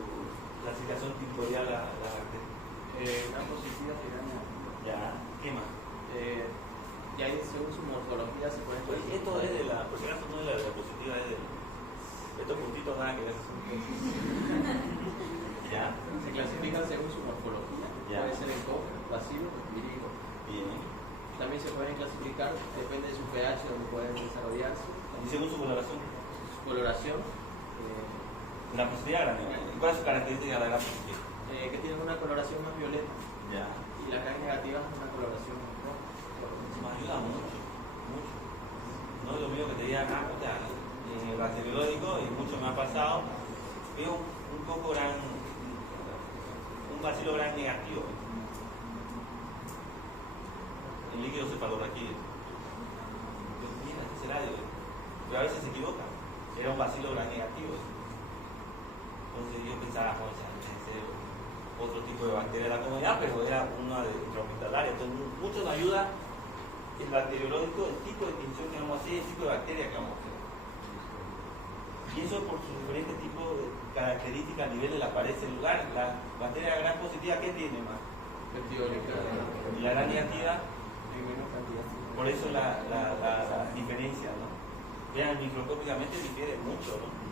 clasificación pictorial la bacteria? Gram positiva y Gram negativa. Ya, ¿qué más? Y ahí según su morfología se puede... Pues esto es de la, por si acaso no es de la diapositiva, es de estos puntitos nada que ver. ¿Ya? Se clasifican según su morfología. Ya. Puede ser el coco, bacilo, virigo. Bien. También se pueden clasificar, depende de su pH, donde pueden desarrollarse. Y según su coloración. Su coloración, La positividad grande. ¿Cuál es su característica de la gran positiva? que tienen una coloración más violeta. Ya. Y las gram negativas una coloración roja. Me ayuda mucho, mucho. No es lo mismo que te diga acá, en el bacteriológico, y mucho me ha pasado, veo un coco gran, un bacilo gran negativo. El líquido cefalorraquídeo. Pues mira, ¿qué será? Pero a veces se equivoca. Era un bacilo gran negativo. Entonces yo pensaba, pues, otro tipo de bacteria de la comunidad, pero era una de intrahospitalaria. Entonces, mucho nos ayuda el bacteriológico, el tipo de tinción que vamos a hacer, el tipo de bacteria que vamos a hacer. Y eso por sus diferentes tipos de características a nivel de la pared celular. La bacteria gram positiva, ¿qué tiene más? Peptidólica. Y la gram negativa, Y menos cantidad. por eso la diferencia, ¿no? Vean, microscópicamente difiere mucho, ¿no?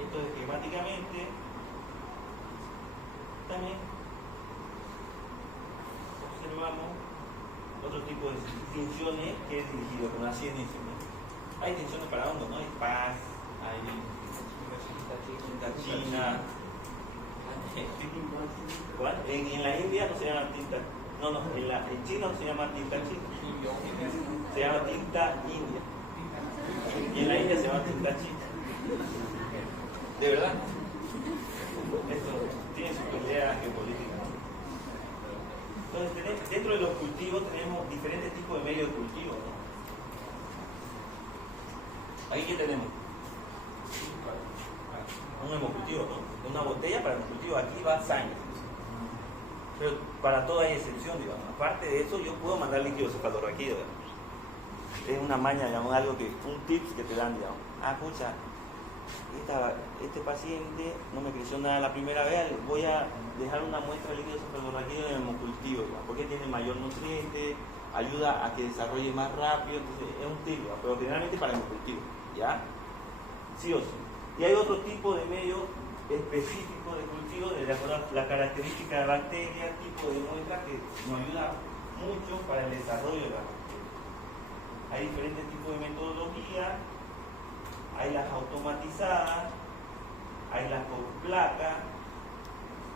Entonces, esquemáticamente, también observamos otro tipo de tinciones que es dirigido con la CNS, ¿no? Hay tinciones para hongos, ¿no? Hay paz, hay tinta china. ¿Cuál? En la India no se llama tinta, en China no se llama tinta china, se llama tinta india. Y en la India se llama tinta china. ¿De verdad? Esto tiene su pelea geopolítica. Entonces, dentro de los cultivos tenemos diferentes tipos de medios de cultivo, ¿no? Ahí, ¿qué tenemos? Un hemocultivo, ¿no? Una botella para el hemocultivo. Aquí va sangre. Pero para todo hay excepción, digamos. Aparte de eso, yo puedo mandar líquido cefalorraquídeo. Es una maña, digamos, algo que, un tips que te dan, digamos. Escucha, este paciente no me creció nada la primera vez, voy a dejar una muestra de líquido cefalorraquídeo en el hemocultivo, porque tiene mayor nutriente, ayuda a que desarrolle más rápido, entonces es un tip, pero generalmente para el hemocultivo, ¿ya? Sí o sí. Y hay otro tipo de medio específico de cultivo, de acuerdo a la característica de bacteria, tipo de muestra que nos ayuda mucho para el desarrollo de la bacteria. Hay diferentes tipos de metodologías. Hay las automatizadas, hay las con placa,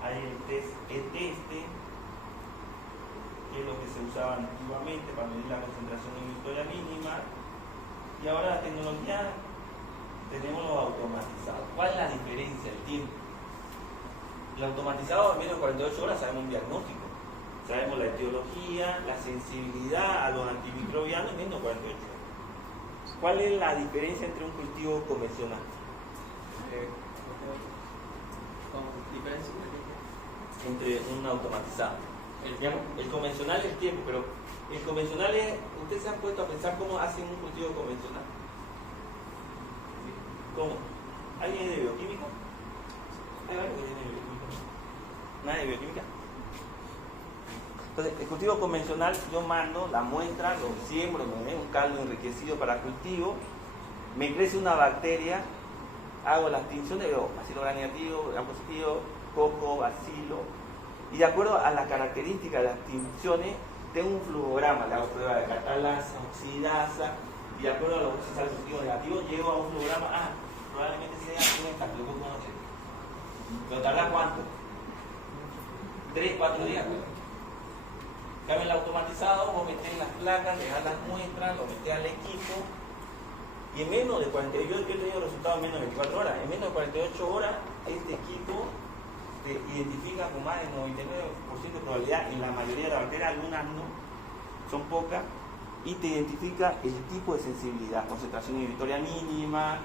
hay el test e-teste, que es lo que se usaba antiguamente para medir la concentración en victoria mínima, y ahora la tecnología tenemos los automatizados. ¿Cuál es la diferencia? El tiempo. El automatizado en menos de 48 horas sabemos un diagnóstico, sabemos la etiología, la sensibilidad a los antimicrobianos en menos de 48 horas. ¿Cuál es la diferencia entre un cultivo convencional? ¿Con diferencia? Entre un automatizado. El convencional es el tiempo, pero el convencional es, ¿ustedes se han puesto a pensar cómo hacen un cultivo convencional? ¿Cómo? ¿Alguien es de bioquímica? ¿Hay algo que tiene bioquímica? ¿Nadie de bioquímica? Entonces, el cultivo convencional, yo mando la muestra, lo siembro, me doy un caldo enriquecido para cultivo, me crece una bacteria, hago las tinciones, veo bacilo gram negativo, gram positivo, coco, bacilo, Y de acuerdo a las características de las tinciones, tengo un flujograma, le hago prueba de catalasa, oxidasa, y de acuerdo a los sales positivos negativos, llego a un flujograma, probablemente sea un estafilococo no sé. ¿Pero tarda cuánto? 3, 4 días. Cambia el automatizado, vos metés las placas, le das las muestras, lo metés al equipo, y en menos de 48, yo he tenido resultados en menos de 24 horas, en menos de 48 horas, este equipo te identifica con más del 99% de probabilidad, en la mayoría de las bacterias, algunas no, son pocas, y te identifica el tipo de sensibilidad, concentración inhibitoria mínima,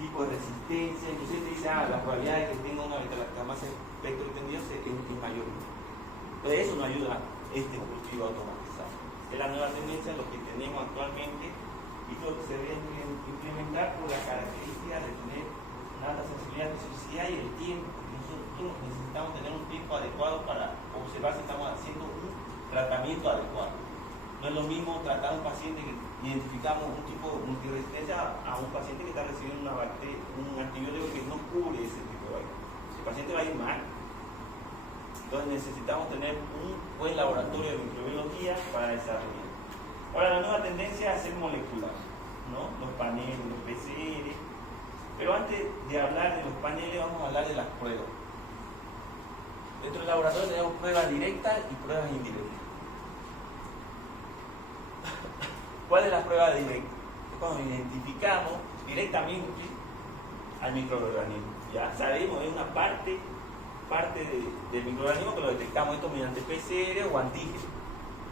tipo de resistencia, inclusive te dice, la probabilidad de que tenga una beta-lactamasa espectro extendido es mayor. Entonces eso nos ayuda este cultivo automatizado. Es la nueva tendencia, lo que tenemos actualmente, y todo lo que se debe implementar por las características de tener una alta sensibilidad, especificidad y el tiempo. Nosotros necesitamos tener un tiempo adecuado para observar si estamos haciendo un tratamiento adecuado. No es lo mismo tratar a un paciente que identificamos un tipo de multiresistencia a un paciente que está recibiendo una bacteria, un antibiótico que no cubre ese tipo de bacteria. El paciente va a ir mal. Entonces necesitamos tener un buen laboratorio de microbiología para desarrollar. Ahora la nueva tendencia es hacer molecular, ¿no? Los paneles, los PCR. Pero antes de hablar de los paneles vamos a hablar de las pruebas. Dentro del laboratorio tenemos pruebas directas y pruebas indirectas. ¿Cuál es la prueba directa? Es cuando identificamos directamente al microorganismo. Ya sabemos, es una parte del microorganismo que lo detectamos esto mediante PCR o antígeno.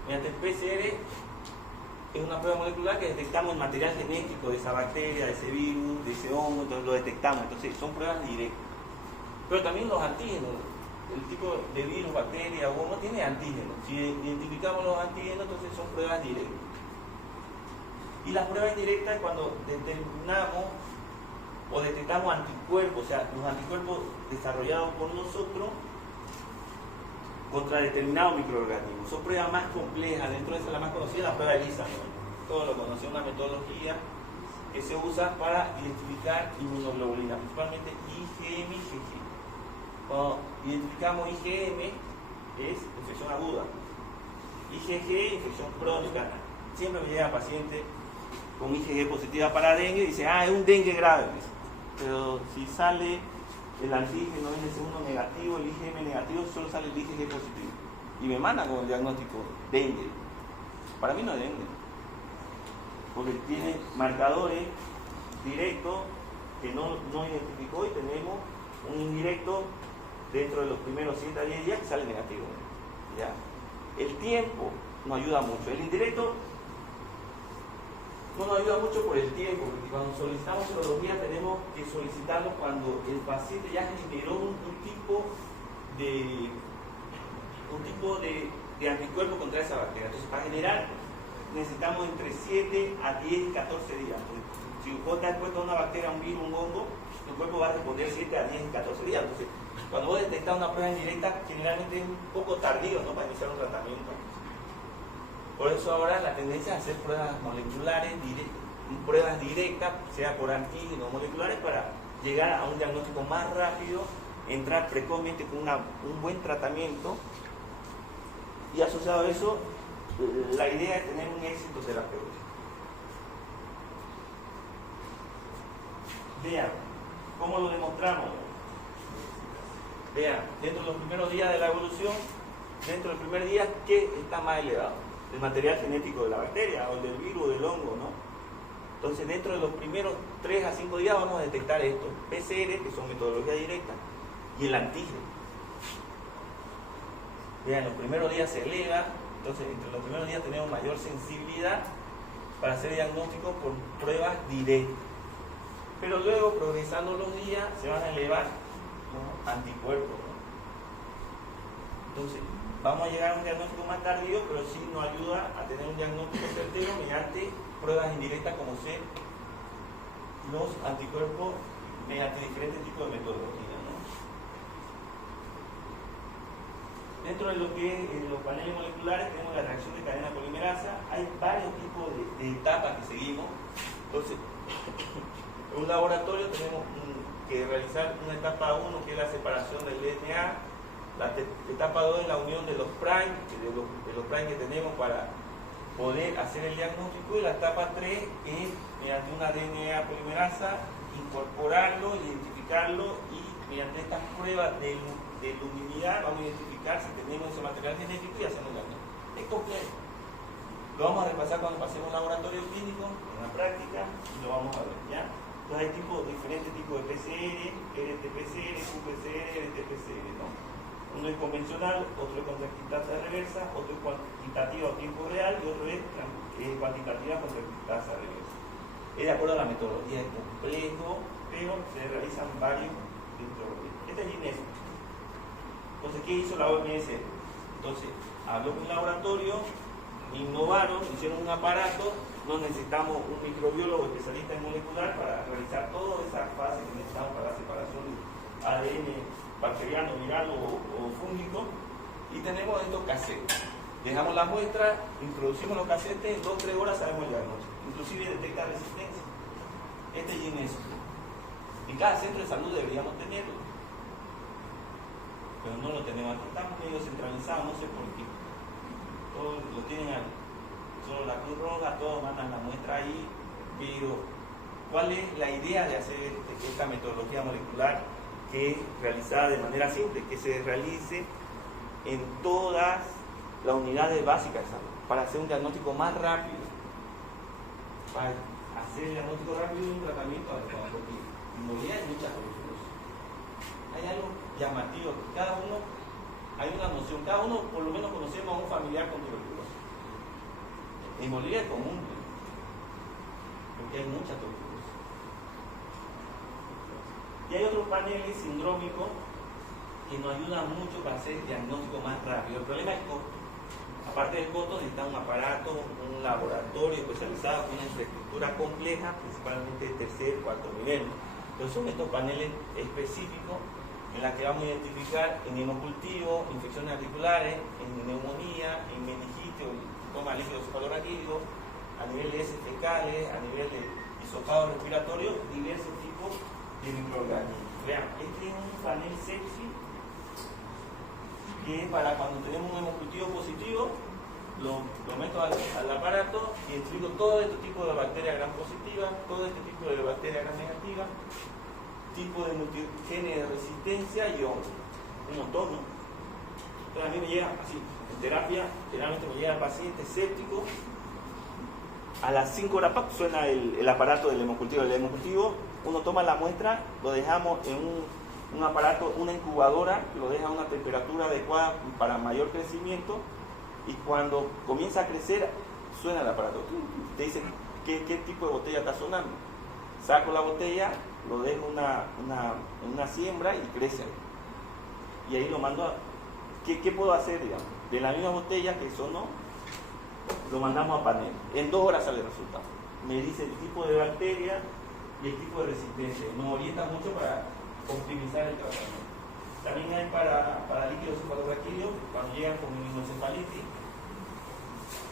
Mediante el PCR es una prueba molecular que detectamos el material genético de esa bacteria, de ese virus, de ese hongo, entonces lo detectamos. Entonces son pruebas directas. Pero también los antígenos, el tipo de virus, bacteria o hongo tiene antígenos. Si identificamos los antígenos, entonces son pruebas directas. Y las pruebas indirectas es cuando determinamos o detectamos anticuerpos, o sea, los anticuerpos desarrollados por nosotros contra determinados microorganismos. Son pruebas más complejas, dentro de esa la más conocida, la prueba ELISA, ¿no? Todos lo conocen, una metodología que se usa para identificar inmunoglobulina, principalmente IgM y IgG. Cuando identificamos IgM es infección aguda, IgG infección crónica. Siempre me llegan pacientes con IgG positiva para dengue y dicen, es un dengue grave. Pero si sale el antígeno NC1 negativo, el IgM negativo, solo sale el IgG positivo. Y me mandan con el diagnóstico dengue. Para mí no es dengue. Porque tiene marcadores directos que no identificó y tenemos un indirecto dentro de los primeros 7 a 10 días que sale negativo. ¿Ya? El tiempo nos ayuda mucho. El indirecto no nos ayuda mucho por el tiempo, porque cuando solicitamos serología tenemos que solicitarlo cuando el paciente ya generó un tipo de anticuerpo contra esa bacteria. Entonces, para generar necesitamos entre 7 a 10 y 14 días. Entonces, si vos te has puesto una bacteria, un virus, un hongo, tu cuerpo va a responder 7 a 10 y 14 días. Entonces, cuando vos detectas una prueba indirecta, generalmente es un poco tardío, ¿no?, para iniciar un tratamiento. Por eso ahora la tendencia es hacer pruebas moleculares, pruebas directas, sea por antígenos moleculares, para llegar a un diagnóstico más rápido, entrar precozmente con un buen tratamiento, y asociado a eso, la idea es tener un éxito terapéutico. Vean, ¿cómo lo demostramos? Vean, dentro de los primeros días de la evolución, dentro del primer día, ¿qué está más elevado? El material genético de la bacteria o del virus o del hongo, ¿no? Entonces, dentro de los primeros 3 a 5 días vamos a detectar esto: PCR, que son metodologías directas, y el antígeno. Vean, los primeros días se eleva, entonces entre los primeros días tenemos mayor sensibilidad para hacer diagnóstico por pruebas directas. Pero luego, progresando los días, se van a elevar los anticuerpos, ¿no? Entonces, vamos a llegar a un diagnóstico más tardío, pero sí nos ayuda a tener un diagnóstico certero mediante pruebas indirectas, como ser los anticuerpos mediante diferentes tipos de metodologías, ¿no? Dentro de lo que es los paneles moleculares tenemos la reacción de cadena polimerasa. Hay varios tipos de etapas que seguimos. Entonces, en un laboratorio tenemos que realizar una etapa 1, que es la separación del DNA, La etapa 2 es la unión de los prime, de los prime que tenemos para poder hacer el diagnóstico, y la etapa 3 es mediante una DNA polimerasa incorporarlo, identificarlo, y mediante estas pruebas de luminidad vamos a identificar si tenemos ese material genético y hacemos el diagnóstico. Es complejo. Lo vamos a repasar cuando pasemos un laboratorio clínico, en la práctica, y lo vamos a ver, ¿ya? Entonces hay diferentes tipos de PCR, RT-PCR, qPCR, RT-PCR, ¿no? Uno es convencional, otro es contractasa reversa, otro es cuantitativa a tiempo real y otro es cuantitativa contractasa reversa. Es de acuerdo a la metodología, es complejo, pero se realizan varios dentro de este es INESO. Entonces, ¿qué hizo la OMS? Entonces, habló con un laboratorio, innovaron, hicieron un aparato, no necesitamos un microbiólogo especialista en molecular para realizar toda esa fase que necesitamos para la separación de ADN bacteriano, viral o fúngico, y tenemos estos casetes. Dejamos la muestra, introducimos los casetes, en 2-3 horas sabemos el diagnóstico, inclusive detecta resistencia. Este es INESO. En cada centro de salud deberíamos tenerlo, pero no lo tenemos. Estamos medio centralizados, no sé por qué. Todos lo tienen solo la Cruz Roja, todos mandan la muestra ahí, pero ¿cuál es la idea de hacer esta metodología molecular que es realizada de manera simple, que se realice en todas las unidades básicas de salud, para hacer un diagnóstico más rápido, para hacer el diagnóstico rápido y un tratamiento adecuado? Porque en realidad hay muchas soluciones. Hay algo llamativo, que cada uno, hay una noción, cada uno por lo menos conocemos a un familiar con tuberculosis. En Bolivia es común, porque hay mucha tuberculosis. Y hay otros paneles sindrómicos que nos ayudan mucho para hacer el diagnóstico más rápido. El problema es el costo. Aparte del costo, necesita un aparato, un laboratorio especializado con una infraestructura compleja, principalmente de tercer, cuarto nivel. Entonces son estos paneles específicos en la que vamos a identificar en hemocultivo, infecciones articulares, en neumonía, en meningitis, toma líquido cefalorraquídeo, a nivel de heces fecales, a nivel de hisopado respiratorio, diversos tipos de microorganismos. Vean, este es un panel sepsis que es para cuando tenemos un hemocultivo positivo, lo meto al aparato y identifico todo este tipo de bacterias gram positivas, todo este tipo de bacterias gram negativas, tipo de multigenes de resistencia y un montón, ¿no? Entonces a mí me llega así, en terapia, generalmente me llega el paciente séptico, a las 5 horas suena el aparato del hemocultivo. El hemocultivo, uno toma la muestra, lo dejamos en un aparato, una incubadora, lo deja a una temperatura adecuada para mayor crecimiento, y cuando comienza a crecer, suena el aparato. Te dice qué tipo de botella está sonando. Saco la botella, lo dejo en una siembra y crece. Y ahí lo mando a... ¿Qué puedo hacer, digamos? De la misma botella que sonó, lo mandamos a panel. En 2 horas sale el resultado. Me dice el tipo de bacteria y el tipo de resistencia. Nos orienta mucho para optimizar el tratamiento. También hay para líquido cefalorraquídeo, cuando llegan con meningoencefalitis.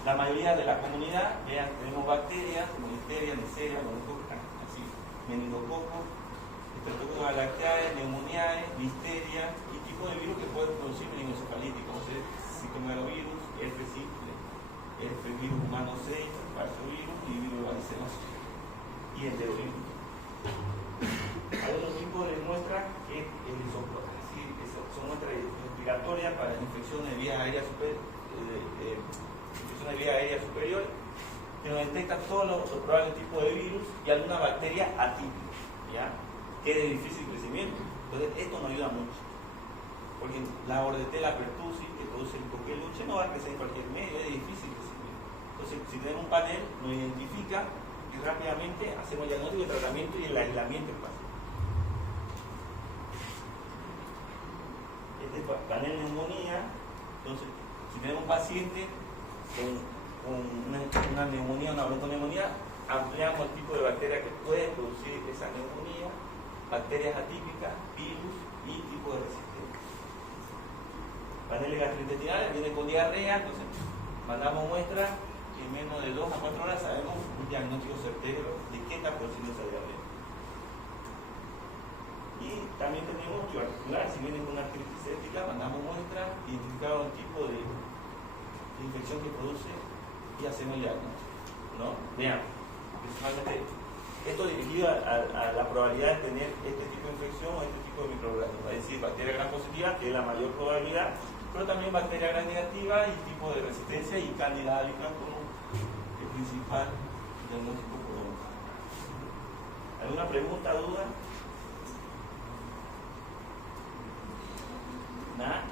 La mayoría de la comunidad, vean, tenemos bacterias como Listeria, Neisseria, así, meningococo, Streptococcus galactiae, Pneumoniae, Listeria y tipo de virus que pueden producir meningoencefalitis, como ser citomegalovirus, herpes simple, herpes virus humano 6, parvovirus y virus varicela y enterovirus. Hay otro tipo de muestras que son muestras investigatorias para infecciones de vías aéreas superiores, que nos detectan todos los probables tipos de virus y alguna bacteria atípica, ¿ya? Que es de difícil crecimiento. Entonces esto nos ayuda mucho, porque la Bordetella pertussis, que produce el coqueluche, no va a crecer en cualquier medio, es de difícil crecimiento. Entonces, si tenemos un panel, nos identifica y rápidamente hacemos el diagnóstico, el tratamiento y el aislamiento del paciente. Este panel de neumonía, entonces, si tenemos un paciente con una neumonía, una bronconeumonía, ampliamos el tipo de bacterias que pueden producir esa neumonía, bacterias atípicas, virus y tipo de resistencia. Paneles gastrointestinales vienen con diarrea, entonces mandamos muestras y en menos de 2 a 4 horas sabemos un diagnóstico certero de qué está produciendo esa diarrea. Y también tenemos articular, si vienen con una artritis séptica, mandamos muestras, identificamos el tipo de infección que produce y hacemos el diagnóstico, ¿no? Vean, principalmente esto dirigido a la probabilidad de tener este tipo de infección o este tipo de microorganismo, es decir, bacteria gram positiva, que es la mayor probabilidad, pero también bacteria gram negativa y tipo de resistencia y Candida albicans como el principal diagnóstico por hongo. ¿Alguna pregunta, duda? ¿Nada?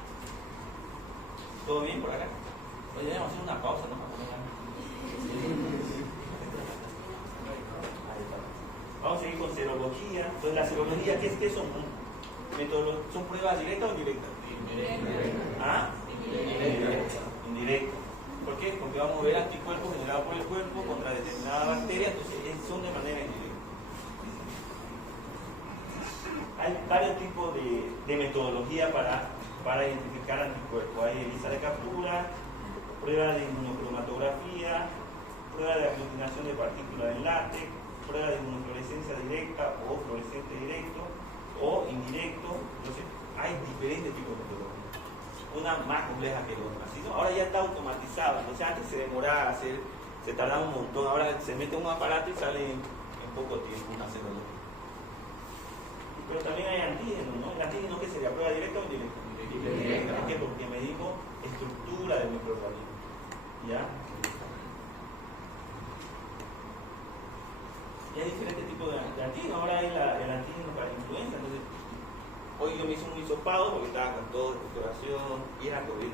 ¿Todo bien por acá? Oye, vamos a hacer una pausa, ¿no? Vamos a seguir con serología. Entonces, la serología, ¿qué son? ¿Son pruebas directas o indirectas? ¿Ah? Indirectas. ¿Por qué? Porque vamos a ver anticuerpos generados por el cuerpo contra determinada bacteria, entonces son de manera indirecta. Hay varios tipos de metodología para identificar anticuerpos. Hay ELISA de captura, prueba de inmunocromatografía, prueba de aglutinación de partículas en látex, prueba de inmunofluorescencia directa o fluorescente directo o indirecto. Entonces, hay diferentes tipos de metodologías, una más compleja que otra. ¿Sí? Ahora ya está automatizado, entonces antes se demoraba se tardaba un montón, ahora se mete un aparato y sale en poco tiempo una serología. Pero también hay antígenos, ¿no? ¿El antígeno qué sería? ¿Prueba directa o indirecta? Directa. ¿Por qué? Porque me dijo estructura del microorganismo. ¿Ya? Y hay diferentes tipos de antígenos. Ahora hay el antígeno para influenza. Entonces, hoy yo me hice un hisopado porque estaba con todo de recuperación y era COVID.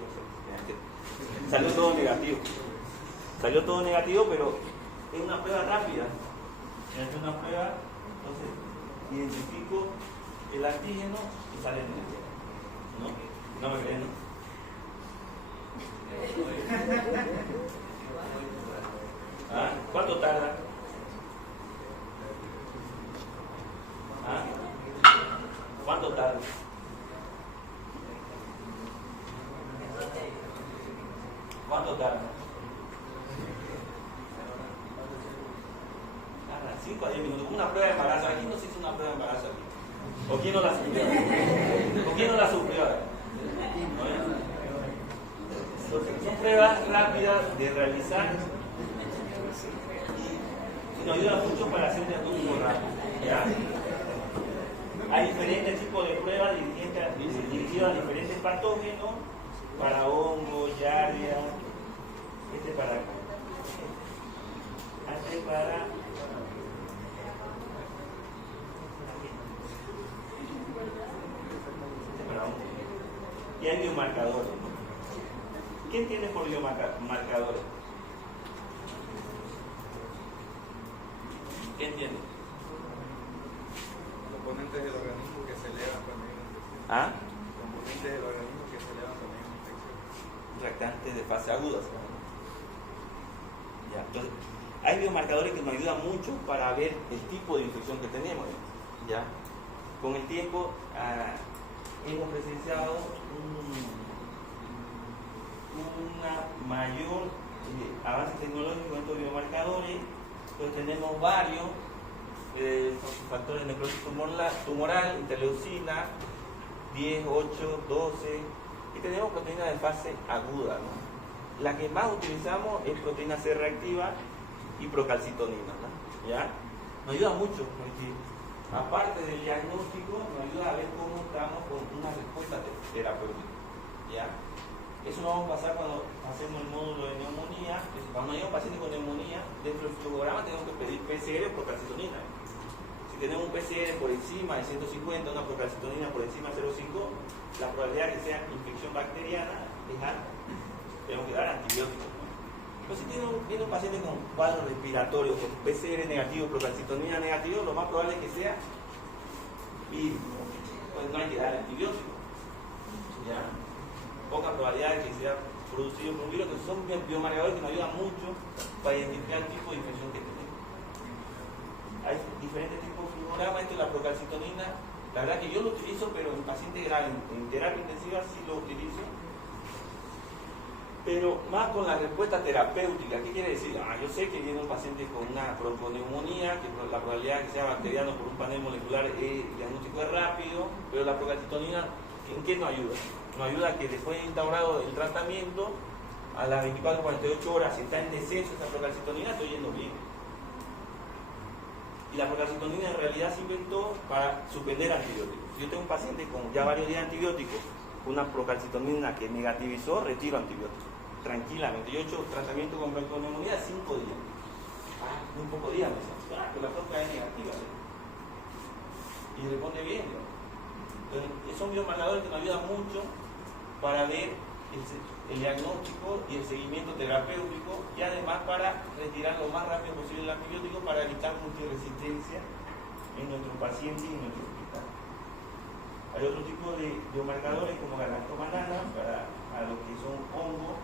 Salió todo negativo. Salió todo negativo, pero es una prueba rápida. Es una prueba, entonces identifico el antígeno y sale negativo. ¿No? No me creen, ¿no? ¿Ah? ¿Cuánto tarda? ¿Ah? ¿Cuánto tarda? ¿Cuánto tarda? Tarda 5 a 10 minutos. Una prueba de embarazo. Aquí no se hizo una prueba de embarazo aquí. ¿O quién no la sufrió? ¿O quién no la sufrió? Son pruebas rápidas de realizar y nos ayudan mucho para hacer un diagnóstico rápido. ¿Ya? Hay diferentes tipos de pruebas dirigidas a diferentes patógenos, para hongo, yardia, para y hay biomarcadores. ¿Qué entiendes por biomarcadores? ¿Qué entiendes? Componentes del organismo que se elevan cuando hay una infección. ¿Ah? Componentes del organismo que se elevan cuando hay una infección. Reactantes de fase aguda. Ya, entonces, hay biomarcadores que nos ayudan mucho para ver el tipo de infección que tenemos. ¿Ya? Con el tiempo hemos presenciado una mayor avance tecnológico en estos biomarcadores. Pues tenemos varios factores de necrosis tumoral, interleucina 10, 8, 12 y tenemos proteínas de fase aguda, ¿no? La que más utilizamos es proteína C reactiva y procalcitonina, ¿no? ¿Ya? Nos ayuda mucho porque aparte del diagnóstico nos ayuda a ver cómo estamos con una respuesta terapéutica, ¿ya? Eso lo vamos a pasar cuando hacemos el módulo de neumonía. Cuando hay un paciente con neumonía, dentro del flujograma tenemos que pedir PCR o procalcitonina. Si tenemos un PCR por encima de 150, una procalcitonina por encima de 0,5, la probabilidad de que sea infección bacteriana es alta. Tenemos que dar antibióticos, ¿no? Pero si viene un paciente con cuadro respiratorio, con PCR negativo, procalcitonina negativo, lo más probable es que sea virus. Pues no hay que dar antibióticos. ¿Ya? Poca probabilidad de que sea producido por un virus, que son biomarcadores que nos ayudan mucho para identificar el tipo de infección que tenemos. Hay diferentes tipos de flujograma. Esto es la procalcitonina. La verdad que yo lo utilizo, pero en pacientes graves, en terapia intensiva sí lo utilizo. Pero más con la respuesta terapéutica. ¿Qué quiere decir? Yo sé que viene un paciente con una bronconeumonía, que la probabilidad de que sea bacteriano por un panel molecular diagnóstico es rápido, pero la procalcitonina, ¿en qué nos ayuda? Nos ayuda a que después de instaurado el tratamiento, a las 24-48 horas, si está en descenso esta procalcitonina, estoy yendo bien. Y la procalcitonina en realidad se inventó para suspender antibióticos. Si yo tengo un paciente con ya varios días de antibióticos, una procalcitonina que negativizó, retiro antibióticos. Tranquilamente. Yo he hecho tratamiento con bronconeumonía 5 días. Muy pocos días me dicen, pero la proca es negativa. Y responde bien. Entonces, son biomarcadores que nos ayudan mucho para ver el diagnóstico y el seguimiento terapéutico y además para retirar lo más rápido posible el antibiótico para evitar multiresistencia en nuestro paciente y en nuestro hospital. Hay otro tipo de biomarcadores como galactomanana para los que son hongos,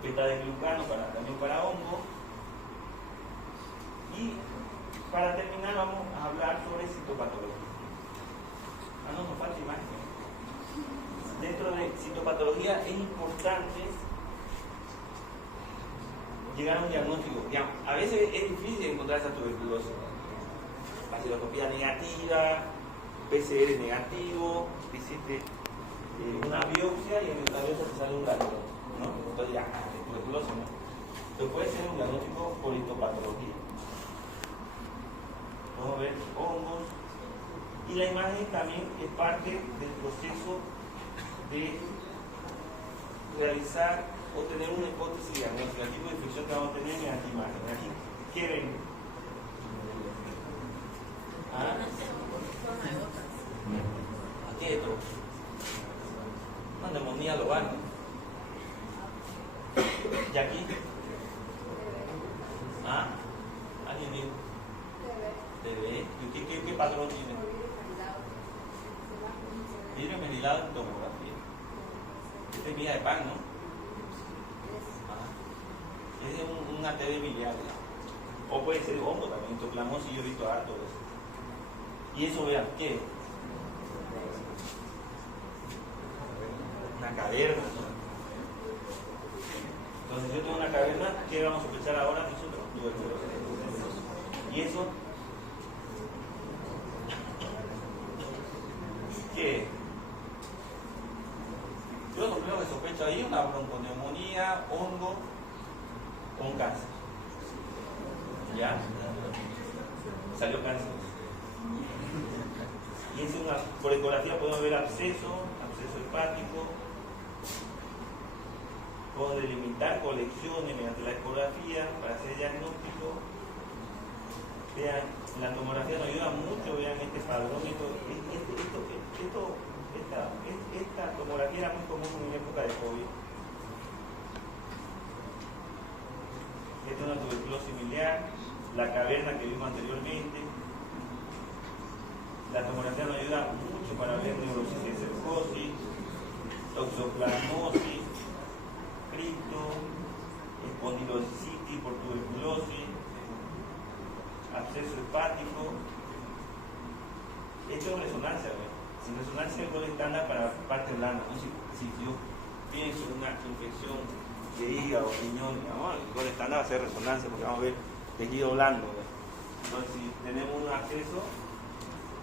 beta-glucano también para hongos. Y para terminar vamos a hablar sobre citopatología. No nos falta imagen. Dentro de citopatología es importante llegar a un diagnóstico. A veces es difícil encontrar esa tuberculosis. Baciloscopía negativa, PCR negativo, hiciste una biopsia y en la biopsia te sale un ganglio, ¿no? Entonces ya, tuberculosis, ¿no? Entonces puede ser un diagnóstico por histopatología. Vamos a ver hongos. Y la imagen también es parte del proceso de realizar o tener una hipótesis diagnóstica. El tipo de infección que vamos a tener mediante imagen. Aquí, ¿qué ven? Aquí hay otro. Una neumonía global, ¿no? ¿Y aquí? ¿Alguien dijo? TB. ¿Y qué patrón tiene? Vidrio esmerilado en tomografía. Esta es miga de pan, ¿no? Es un ATD biliar. O puede ser hongo también, histoclamosis, yo he visto harto de eso. Y eso, vean, ¿qué? Una caverna, ¿no? Entonces, si yo tengo una caverna, ¿qué vamos a sospechar ahora nosotros? ¿Y eso? ¿Qué? Yo lo primero que sospecho ahí es una bronconeumonía, hongo con cáncer. ¿Ya? Salió cáncer. Y es una, por ecografía podemos ver absceso hepático. Podemos delimitar colecciones mediante la ecografía para hacer diagnóstico. Vean, la tomografía nos ayuda mucho, vean este padrón. Esta tomografía era muy común en época de COVID. Esta es una tuberculosis biliar, la caverna que vimos anteriormente. La tomografía nos ayuda mucho para ver neurosis de cercosis, toxoplasmosis, cripto, espondilocitis por tuberculosis, absceso hepático. Esto es resonancia, ¿verdad? En resonancia el gol estándar para parte blanda, ¿no? Si yo pienso en una infección de hígado, riñón, ¿no? El gol estándar va a ser resonancia porque vamos a ver tejido blando, ¿verdad? Entonces, si tenemos un acceso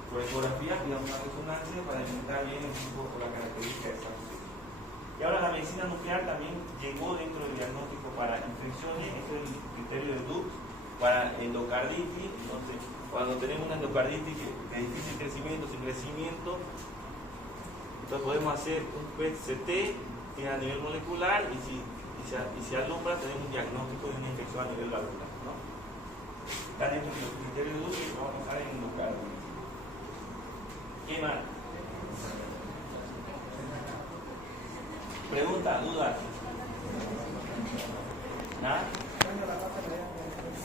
por ecografía, pidamos una resonancia para delimitar bien el tipo por la característica de esa infección. Y ahora la medicina nuclear también llegó dentro del diagnóstico para infecciones, este es el criterio de Dux, para endocarditis. Entonces, cuando tenemos una endocarditis de difícil crecimiento, sin crecimiento, entonces podemos hacer un PET-CT a nivel molecular y si alumbra tenemos un diagnóstico de una infección a nivel valvular, ¿no? Está dentro de los criterios de Dux que vamos a usar en endocarditis. ¿Qué más? Preguntas, dudas. ¿Nada?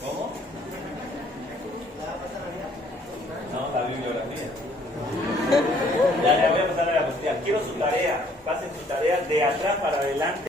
¿Cómo? No, la bibliografía. Ya voy a pasar a la posterior. Quiero su tarea. Pasen su tarea de atrás para adelante.